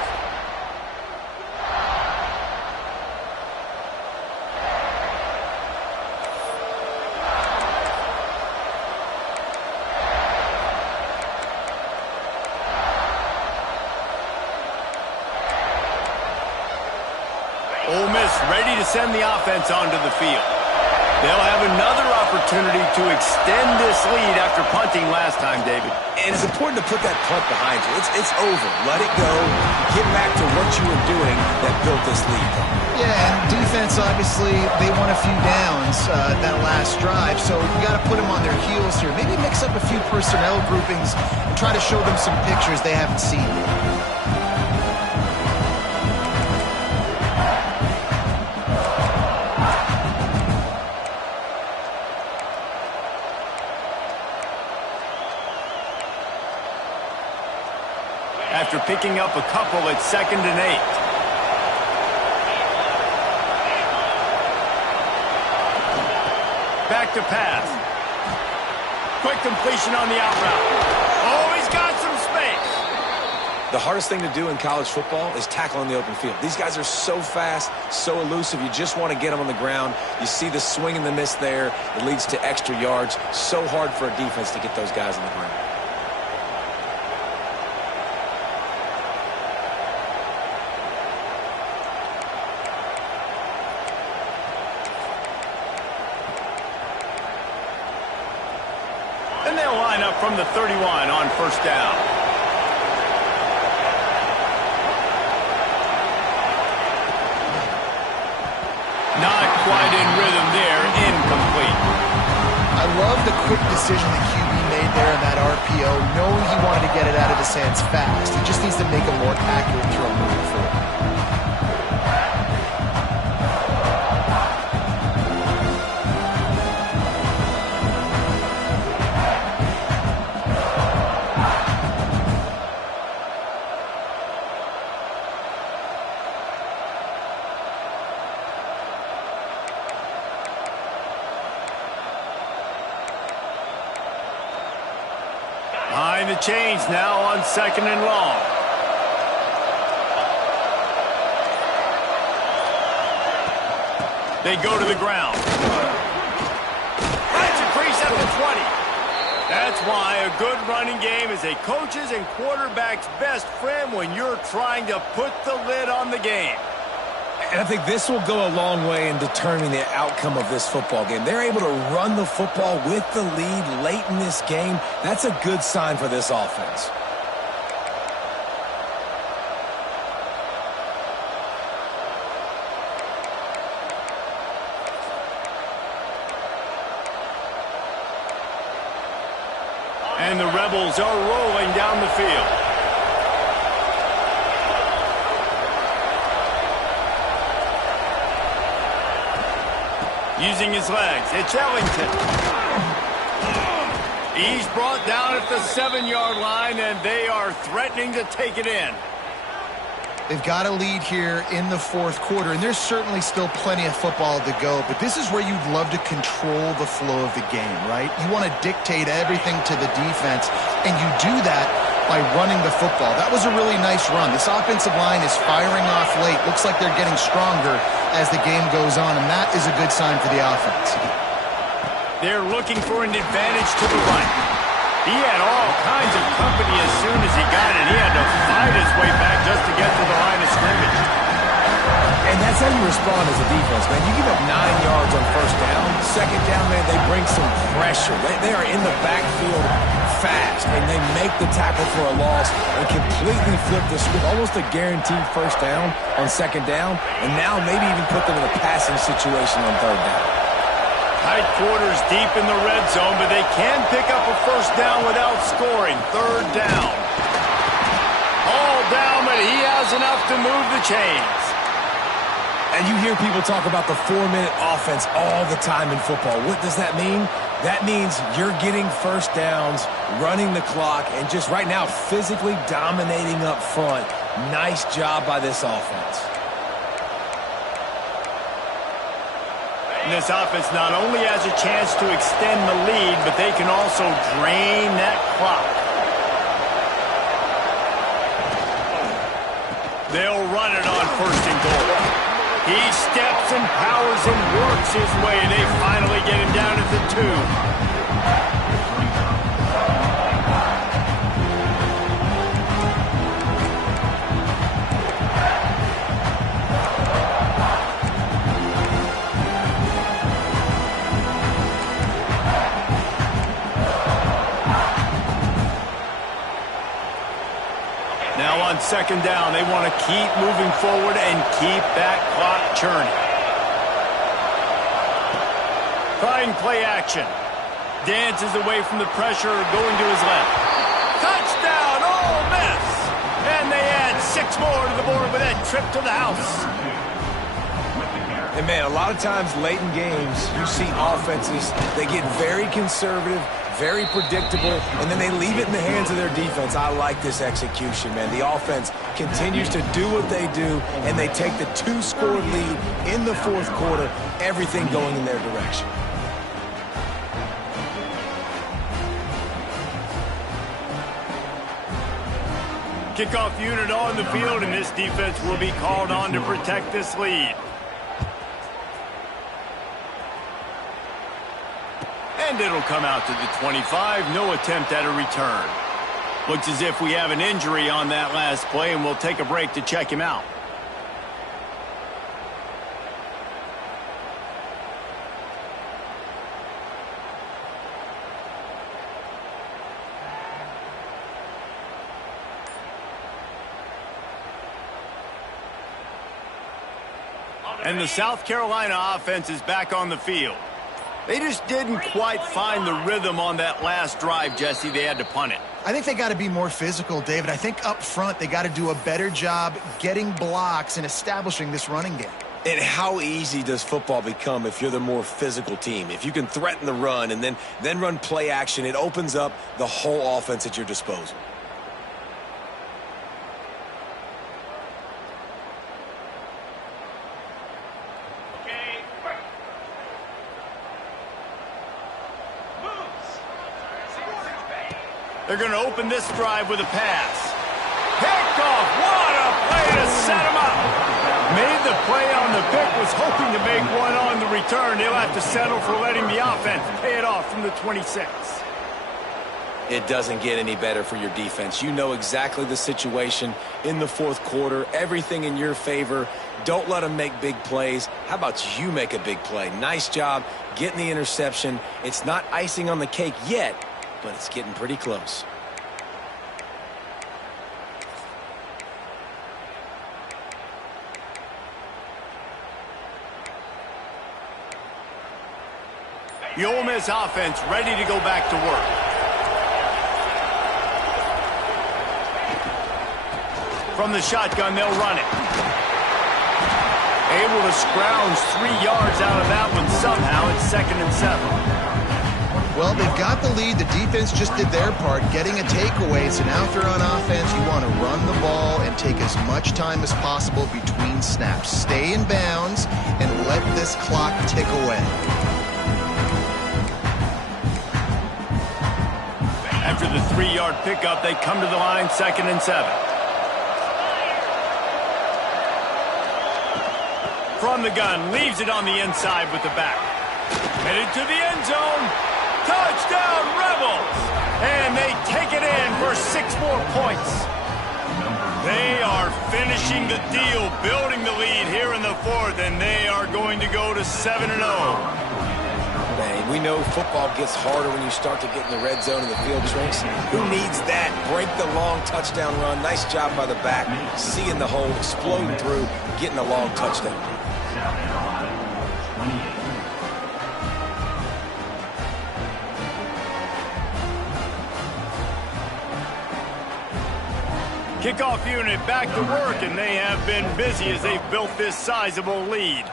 Ole Miss ready to send the offense onto the field. They'll have another opportunity to extend this lead after punting last time, David. And it's important to put that punt behind you. It's over. Let it go. Get back to what you were doing that built this lead. Yeah, and defense, obviously, they won a few downs that last drive, so you got to put them on their heels here. Maybe mix up a few personnel groupings and try to show them some pictures they haven't seen. after picking up a couple at 2nd and 8. Back to pass. Quick completion on the out route. Oh, he's got some space. The hardest thing to do in college football is tackle in the open field. These guys are so fast, so elusive. You just want to get them on the ground. You see the swing and the miss there. It leads to extra yards. So hard for a defense to get those guys on the ground. And they'll line up from the 31 on 1st down. Not quite in rhythm there. Incomplete. I love the quick decision the QB made there in that RPO, knowing he wanted to get it out of his hands fast. He just needs to make a more accurate throw moving forward. Behind the chains now on 2nd and long. They go to the ground. Finds a crease at the 20. That's why a good running game is a coach's and quarterback's best friend when you're trying to put the lid on the game. And I think this will go a long way in determining the outcome of this football game. They're able to run the football with the lead late in this game. That's a good sign for this offense. And the Rebels are rolling down the field. Using his legs, it's Ellington. He's brought down at the 7-yard line, and they are threatening to take it in. They've got a lead here in the 4th quarter, and there's certainly still plenty of football to go, but this is where you'd love to control the flow of the game, right? You want to dictate everything to the defense, and you do that by running the football. That was a really nice run. This offensive line is firing off late. Looks like they're getting stronger as the game goes on, and that is a good sign for the offense. They're looking for an advantage to the right. He had all kinds of company as soon as he got it. He had to fight his way back just to get to the line of scrimmage. And that's how you respond as a defense, man. You give up 9 yards on 1st down. 2nd down, man, they bring some pressure. They are in the backfield fast, and they make the tackle for a loss and completely flip the script. Almost a guaranteed 1st down on 2nd down, and now maybe even put them in a passing situation on 3rd down. Tight quarters deep in the red zone, but they can pick up a 1st down without scoring. 3rd down. All down, but he has enough to move the chains. And you hear people talk about the 4-minute offense all the time in football. What does that mean? That means you're getting 1st downs, running the clock, and just right now physically dominating up front. Nice job by this offense. And this offense not only has a chance to extend the lead, but they can also drain that clock. They'll run it on 1st and goal. He steps and powers and works his way. They finally get him down at the 2. Now on 2nd down, they want to keep moving forward and keep that clock churning. Trying play action. Dances away from the pressure, going to his left. Touchdown, Ole Miss! And they add 6 more to the board with that trip to the house. And, man, a lot of times late in games, you see offenses, they get very conservative, very predictable, and then they leave it in the hands of their defense. I like this execution, man. The offense continues to do what they do, and they take the 2-score lead in the fourth quarter, everything going in their direction. Kickoff unit on the field, and this defense will be called on to protect this lead. And it'll come out to the 25. No attempt at a return. Looks as if we have an injury on that last play, and we'll take a break to check him out. And the South Carolina offense is back on the field. They just didn't quite find the rhythm on that last drive, Jesse. They had to punt it. I think they got to be more physical, David. I think up front they got to do a better job getting blocks and establishing this running game. And how easy does football become if you're the more physical team? If you can threaten the run and then run play action, it opens up the whole offense at your disposal. They're going to open this drive with a pass. Picked off. What a play to set him up. Made the play on the pick, was hoping to make one on the return. They'll have to settle for letting the offense pay it off from the 26. It doesn't get any better for your defense. You know exactly the situation in the fourth quarter. Everything in your favor. Don't let them make big plays. How about you make a big play? Nice job getting the interception. It's not icing on the cake yet, but it's getting pretty close. The Ole Miss offense ready to go back to work. From the shotgun, they'll run it. Able to scrounge 3 yards out of that one somehow. It's 2nd and 7. Well, they've got the lead. The defense just did their part, getting a takeaway. So now if you're on offense, you want to run the ball and take as much time as possible between snaps. Stay in bounds and let this clock tick away. After the 3-yard pickup, they come to the line, 2nd and 7. From the gun, leaves it on the inside with the back. Headed to the end zone. Touchdown, Rebels! And they take it in for 6 more points. They are finishing the deal, building the lead here in the fourth, and they are going to go to 7-0. Man, we know football gets harder when you start to get in the red zone and the field shrinks. Who needs that? Break the long touchdown run. Nice job by the back. Seeing the hole, exploding through, getting a long touchdown. Kickoff unit back to work, and they have been busy as they've built this sizable lead.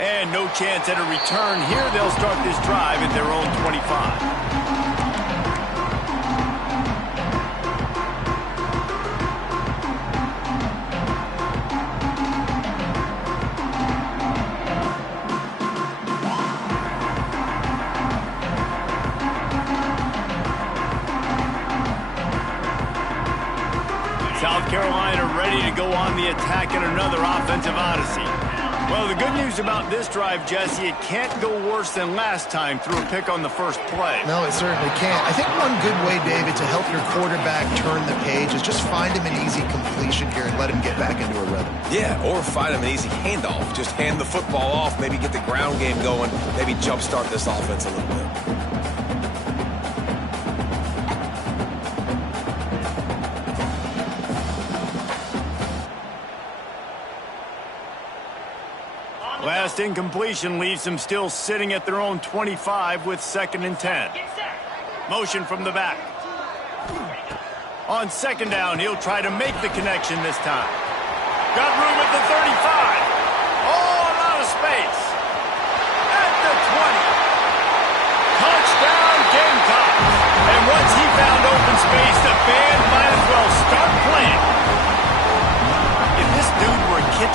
And no chance at a return here. They'll start this drive at their own 25. South Carolina ready to go on the attack in another offensive odyssey. Well, the good news about this drive, Jesse, it can't go worse than last time through a pick on the first play. No, it certainly can't. I think one good way, David, to help your quarterback turn the page is just find him an easy completion here and let him get back into a rhythm. Yeah, or find him an easy handoff. Just hand the football off, maybe get the ground game going, maybe jumpstart this offense a little bit. Last incompletion leaves them still sitting at their own 25 with 2nd and 10. Motion from the back. On 2nd down, he'll try to make the connection this time. Got room at the 35. Oh, a lot of space. At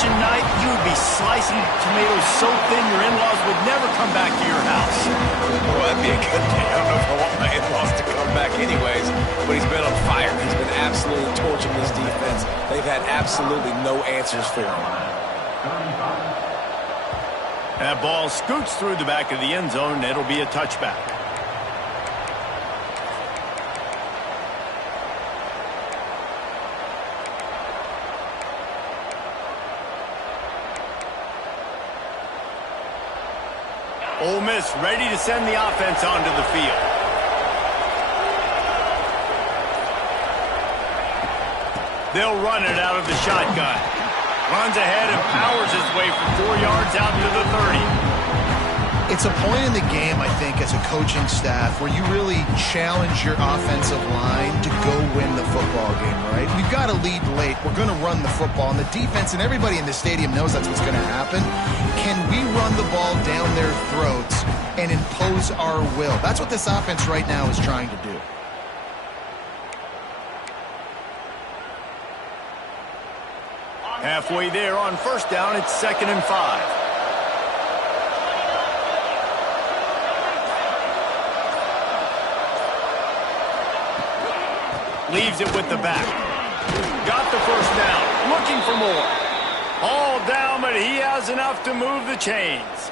such a night, you would be slicing tomatoes so thin your in-laws would never come back to your house. Well, that'd be a good day. I don't know if I want my in-laws to come back anyways, but he's been on fire. He's been absolutely torching this defense. They've had absolutely no answers for him. That ball scoots through the back of the end zone, and it'll be a touchback. Ole Miss ready to send the offense onto the field. They'll run it out of the shotgun. Runs ahead and powers his way for 4 yards out to the 30. It's a point in the game, I think, as a coaching staff where you really challenge your offensive line to go win the football game, right? We've got to lead late. We're going to run the football. And the defense and everybody in the stadium knows that's what's going to happen. Can we run the ball down their throats and impose our will? That's what this offense right now is trying to do. Halfway there on first down, it's 2nd and 5. Leaves it with the back. Got the first down. Looking for more. All down, but he has enough to move the chains.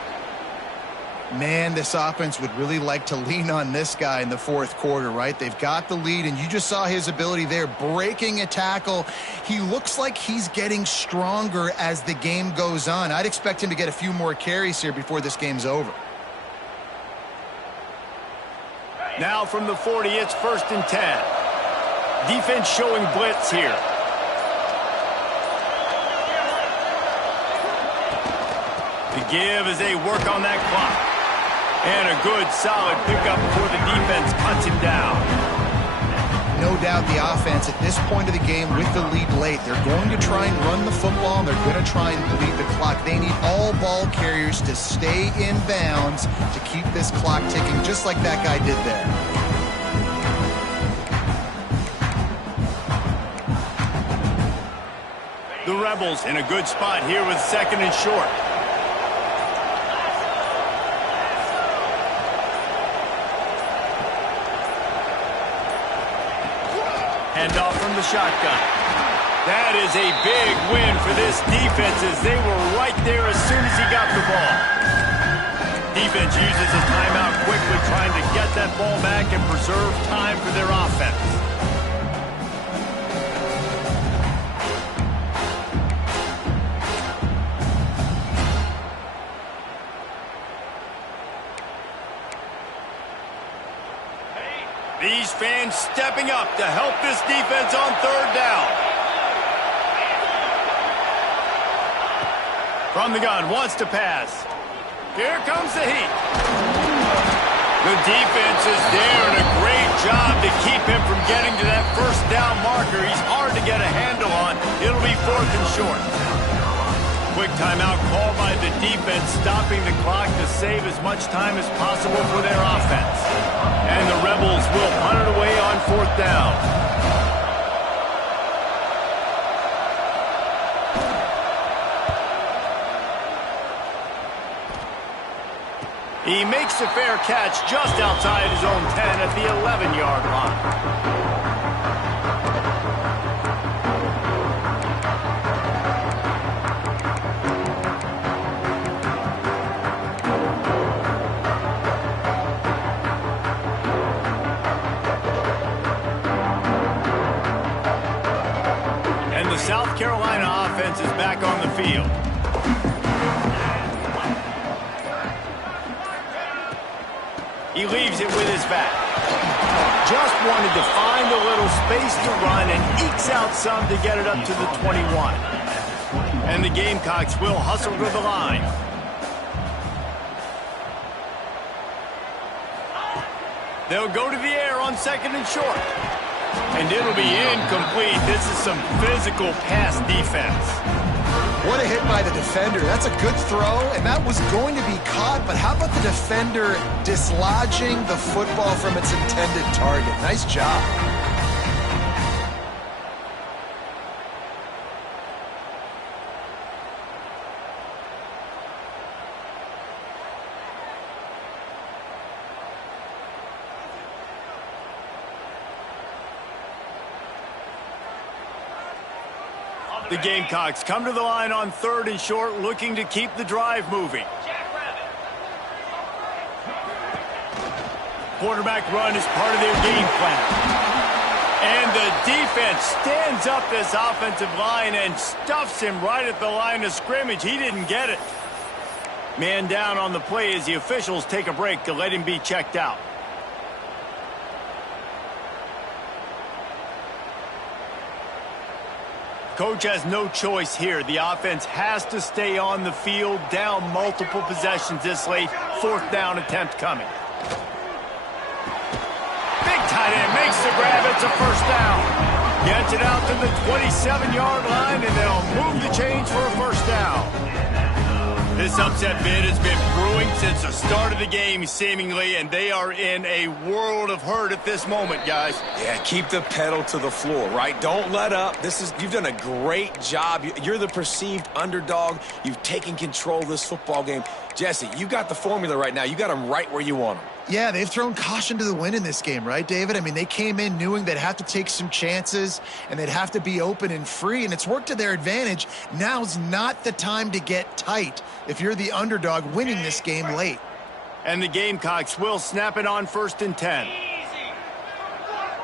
Man, this offense would really like to lean on this guy in the fourth quarter, right? They've got the lead, and you just saw his ability there, breaking a tackle. He looks like he's getting stronger as the game goes on. I'd expect him to get a few more carries here before this game's over. Now from the 40, it's 1st and 10. Defense showing blitz here. To give as they work on that clock. And a good, solid pickup before the defense cuts him down. No doubt the offense at this point of the game with the lead late, they're going to try and run the football, and they're going to try and bleed the clock. They need all ball carriers to stay in bounds to keep this clock ticking, just like that guy did there. The Rebels in a good spot here with 2nd and short. Handoff from the shotgun. That is a big win for this defense as they were right there as soon as he got the ball. Defense uses his timeout quickly, trying to get that ball back and preserve time for their offense. These fans stepping up to help this defense on 3rd down. From the gun, wants to pass. Here comes the heat. The defense is there, and a great job to keep him from getting to that 1st down marker. He's hard to get a handle on. It'll be 4th and short. Quick timeout called by the defense, stopping the clock to save as much time as possible for their offense. And the Rebels will punt it away on 4th down. He makes a fair catch just outside his own 10 at the 11-yard line. South Carolina offense is back on the field. He leaves it with his back. Just wanted to find a little space to run and ekes out some to get it up to the 21. And the Gamecocks will hustle to the line. They'll go to the air on 2nd and short. And it'll be incomplete. This is some physical pass defense. What a hit by the defender. That's a good throw, and that was going to be caught, but how about the defender dislodging the football from its intended target? Nice job. The Gamecocks come to the line on 3rd and short, looking to keep the drive moving. Quarterback run is part of their game plan. And the defense stands up this offensive line and stuffs him right at the line of scrimmage. He didn't get it. Man down on the play as the officials take a break to let him be checked out. Coach has no choice here. The offense has to stay on the field, down multiple possessions this late. 4th down attempt coming. Big tight end makes the grab. It's a 1st down. Gets it out to the 27-yard line, and they'll move the chains for a 1st down. This upset bid has been brewing since the start of the game, seemingly, and they are in a world of hurt at this moment, guys. Yeah, keep the pedal to the floor, right? Don't let up. You've done a great job. You're the perceived underdog. You've taken control of this football game. Jesse, you got the formula right now. You got them right where you want them. Yeah, they've thrown caution to the wind in this game, right, David? I mean, they came in knowing they'd have to take some chances and they'd have to be open and free, and it's worked to their advantage. Now's not the time to get tight if you're the underdog winning this game late. And the Gamecocks will snap it on 1st and 10.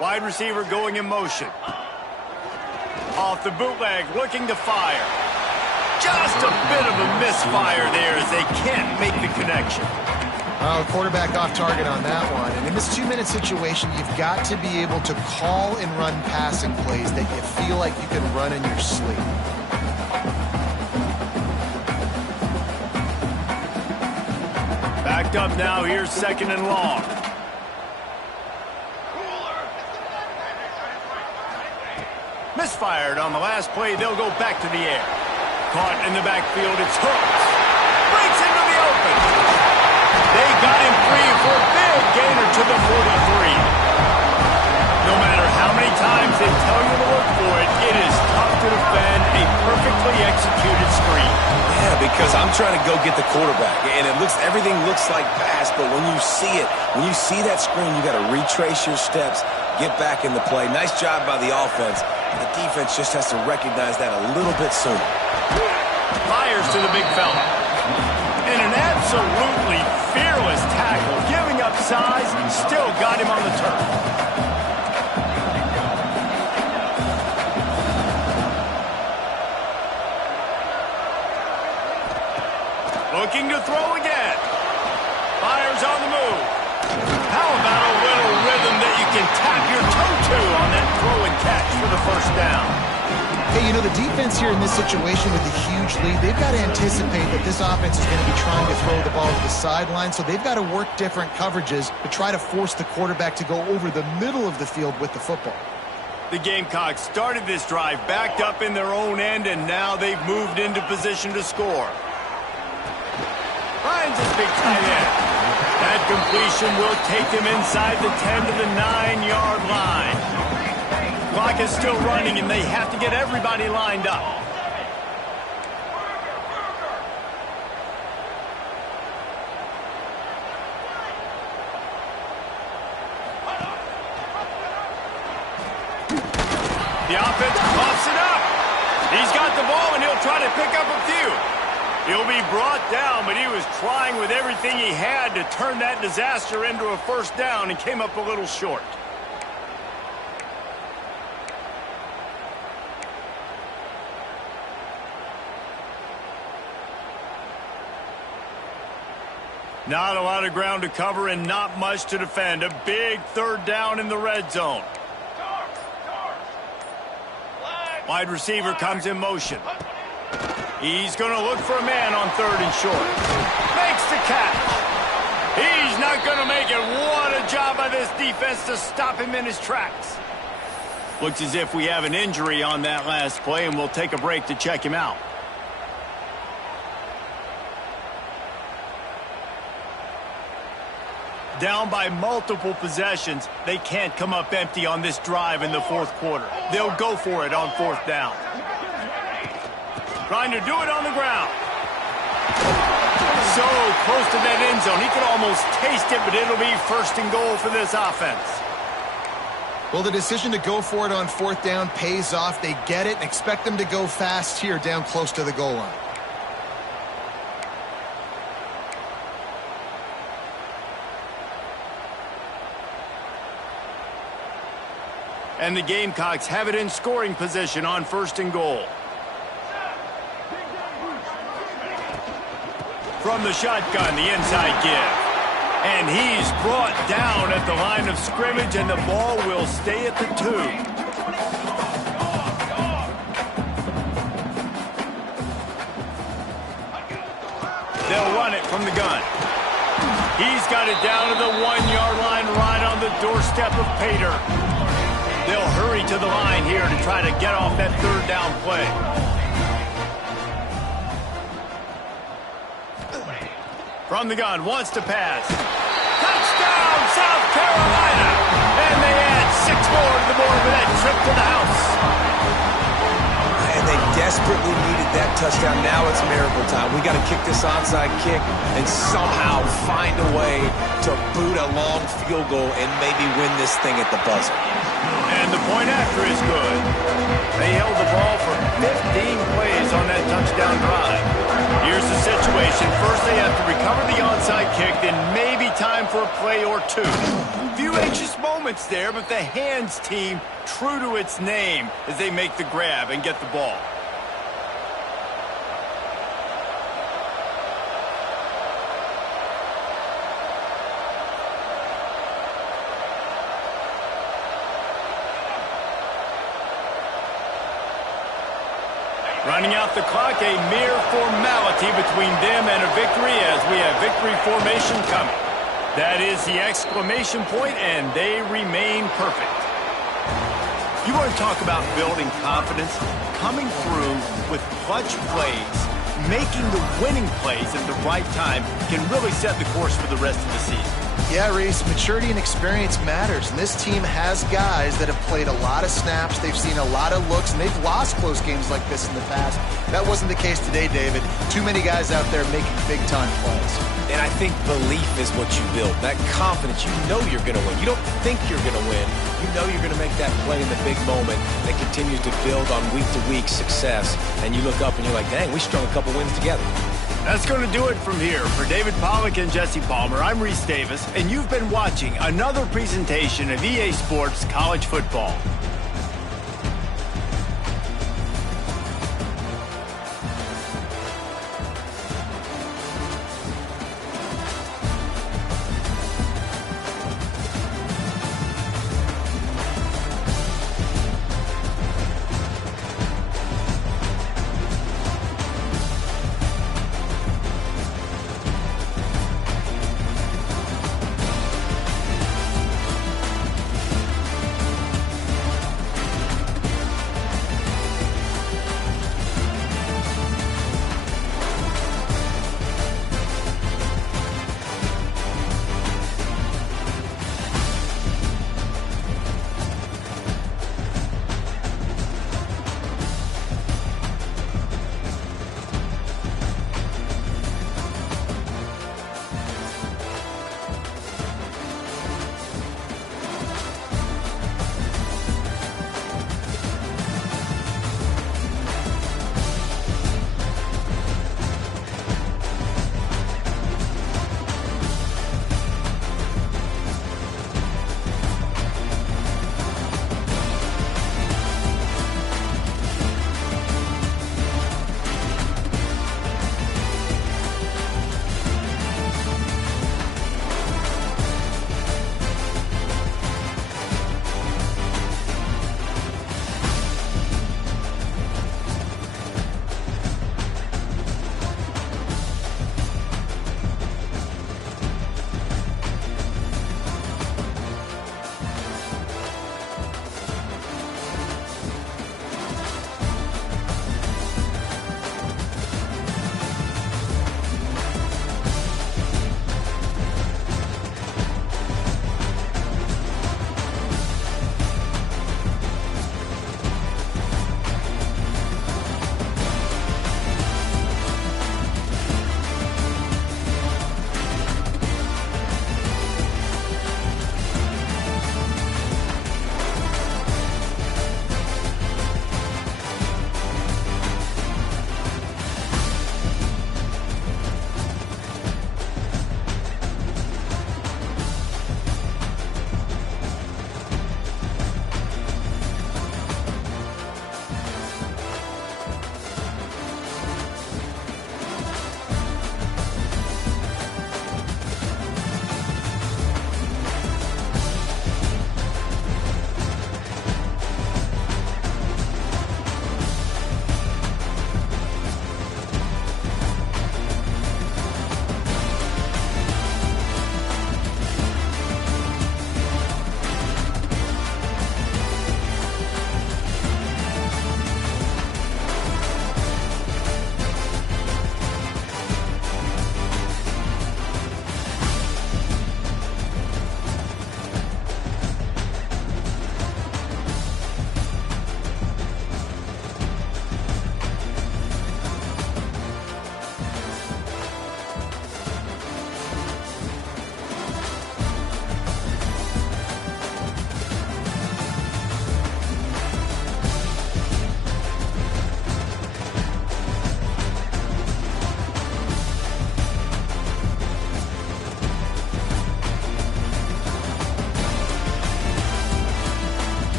Wide receiver going in motion. Off the bootleg, looking to fire. Just a bit of a misfire there as they can't make the connection. Quarterback off target on that one. And in this 2-minute situation, you've got to be able to call and run passing plays that you feel like you can run in your sleep. Backed up now, here's 2nd and long. Misfired on the last play, they'll go back to the air. Caught in the backfield, it's Hooks. Breaks into the open. They got him free for a big gainer to the 43. No matter how many times they tell you to look for it, it is tough to defend a perfectly executed screen. Yeah, because I'm trying to go get the quarterback, and everything looks like pass, but when you see that screen, you got to retrace your steps, get back in the play. Nice job by the offense. The defense just has to recognize that a little bit sooner. Fires to the big fella. And an absolutely fearless tackle, giving up size, still got him on the turf. Looking to throw again. Fires on the move. How about a little rhythm that you can tap your toe to on that throw and catch for the 1st down? Hey, you know, the defense here in this situation with a huge lead, they've got to anticipate that this offense is going to be trying to throw the ball to the sideline, so they've got to work different coverages to try to force the quarterback to go over the middle of the field with the football. The Gamecocks started this drive backed up in their own end, and now they've moved into position to score. Finds his big tight end. That completion will take them inside the 10 to the 9-yard line. Clock is still running, and they have to get everybody lined up. The offense coughs it up. He's got the ball, and he'll try to pick up a few. He'll be brought down, but he was trying with everything he had to turn that disaster into a 1st down and came up a little short. Not a lot of ground to cover and not much to defend. A big 3rd down in the red zone. Wide receiver comes in motion. He's going to look for a man on 3rd and short. Makes the catch. He's not going to make it. What a job by this defense to stop him in his tracks. Looks as if we have an injury on that last play, and we'll take a break to check him out. Down by multiple possessions, they can't come up empty on this drive in the 4th quarter. They'll go for it on 4th down. Trying to do it on the ground. So close to that end zone. He could almost taste it, but it'll be 1st and goal for this offense. Well, the decision to go for it on 4th down pays off. They get it and expect them to go fast here down close to the goal line. And the Gamecocks have it in scoring position on 1st and goal. From the shotgun, the inside give. And he's brought down at the line of scrimmage, and the ball will stay at the 2. They'll run it from the gun. He's got it down to the 1-yard line, right on the doorstep of Pater. They'll hurry to the line here to try to get off that 3rd down play. From the gun, wants to pass. Touchdown, South Carolina! And they add 6 more to the board with that trip to the house. And they desperately needed that touchdown. Now it's miracle time. We got to kick this onside kick and somehow find a way to boot a long field goal and maybe win this thing at the buzzer. And the point after is good. They held the ball for 15 plays on that touchdown drive. Here's the situation. First, they have to recover the onside kick, then maybe time for a play or 2. Few anxious moments there, but the hands team true to its name as they make the grab and get the ball. Running out the clock, a mere formality between them and a victory as we have victory formation coming. That is the exclamation point, and they remain perfect. You want to talk about building confidence? Coming through with clutch plays, making the winning plays at the right time can really set the course for the rest of the season. Yeah, Reese, maturity and experience matters, and this team has guys that have played a lot of snaps, they've seen a lot of looks, and they've lost close games like this in the past. That wasn't the case today, David. Too many guys out there making big-time plays. And I think belief is what you build. That confidence, you know you're going to win. You don't think you're going to win. You know you're going to make that play in the big moment that continues to build on week-to-week success. And you look up and you're like, dang, we strung a couple wins together. That's going to do it from here. For David Pollack and Jesse Palmer, I'm Reese Davis, and you've been watching another presentation of EA Sports College Football.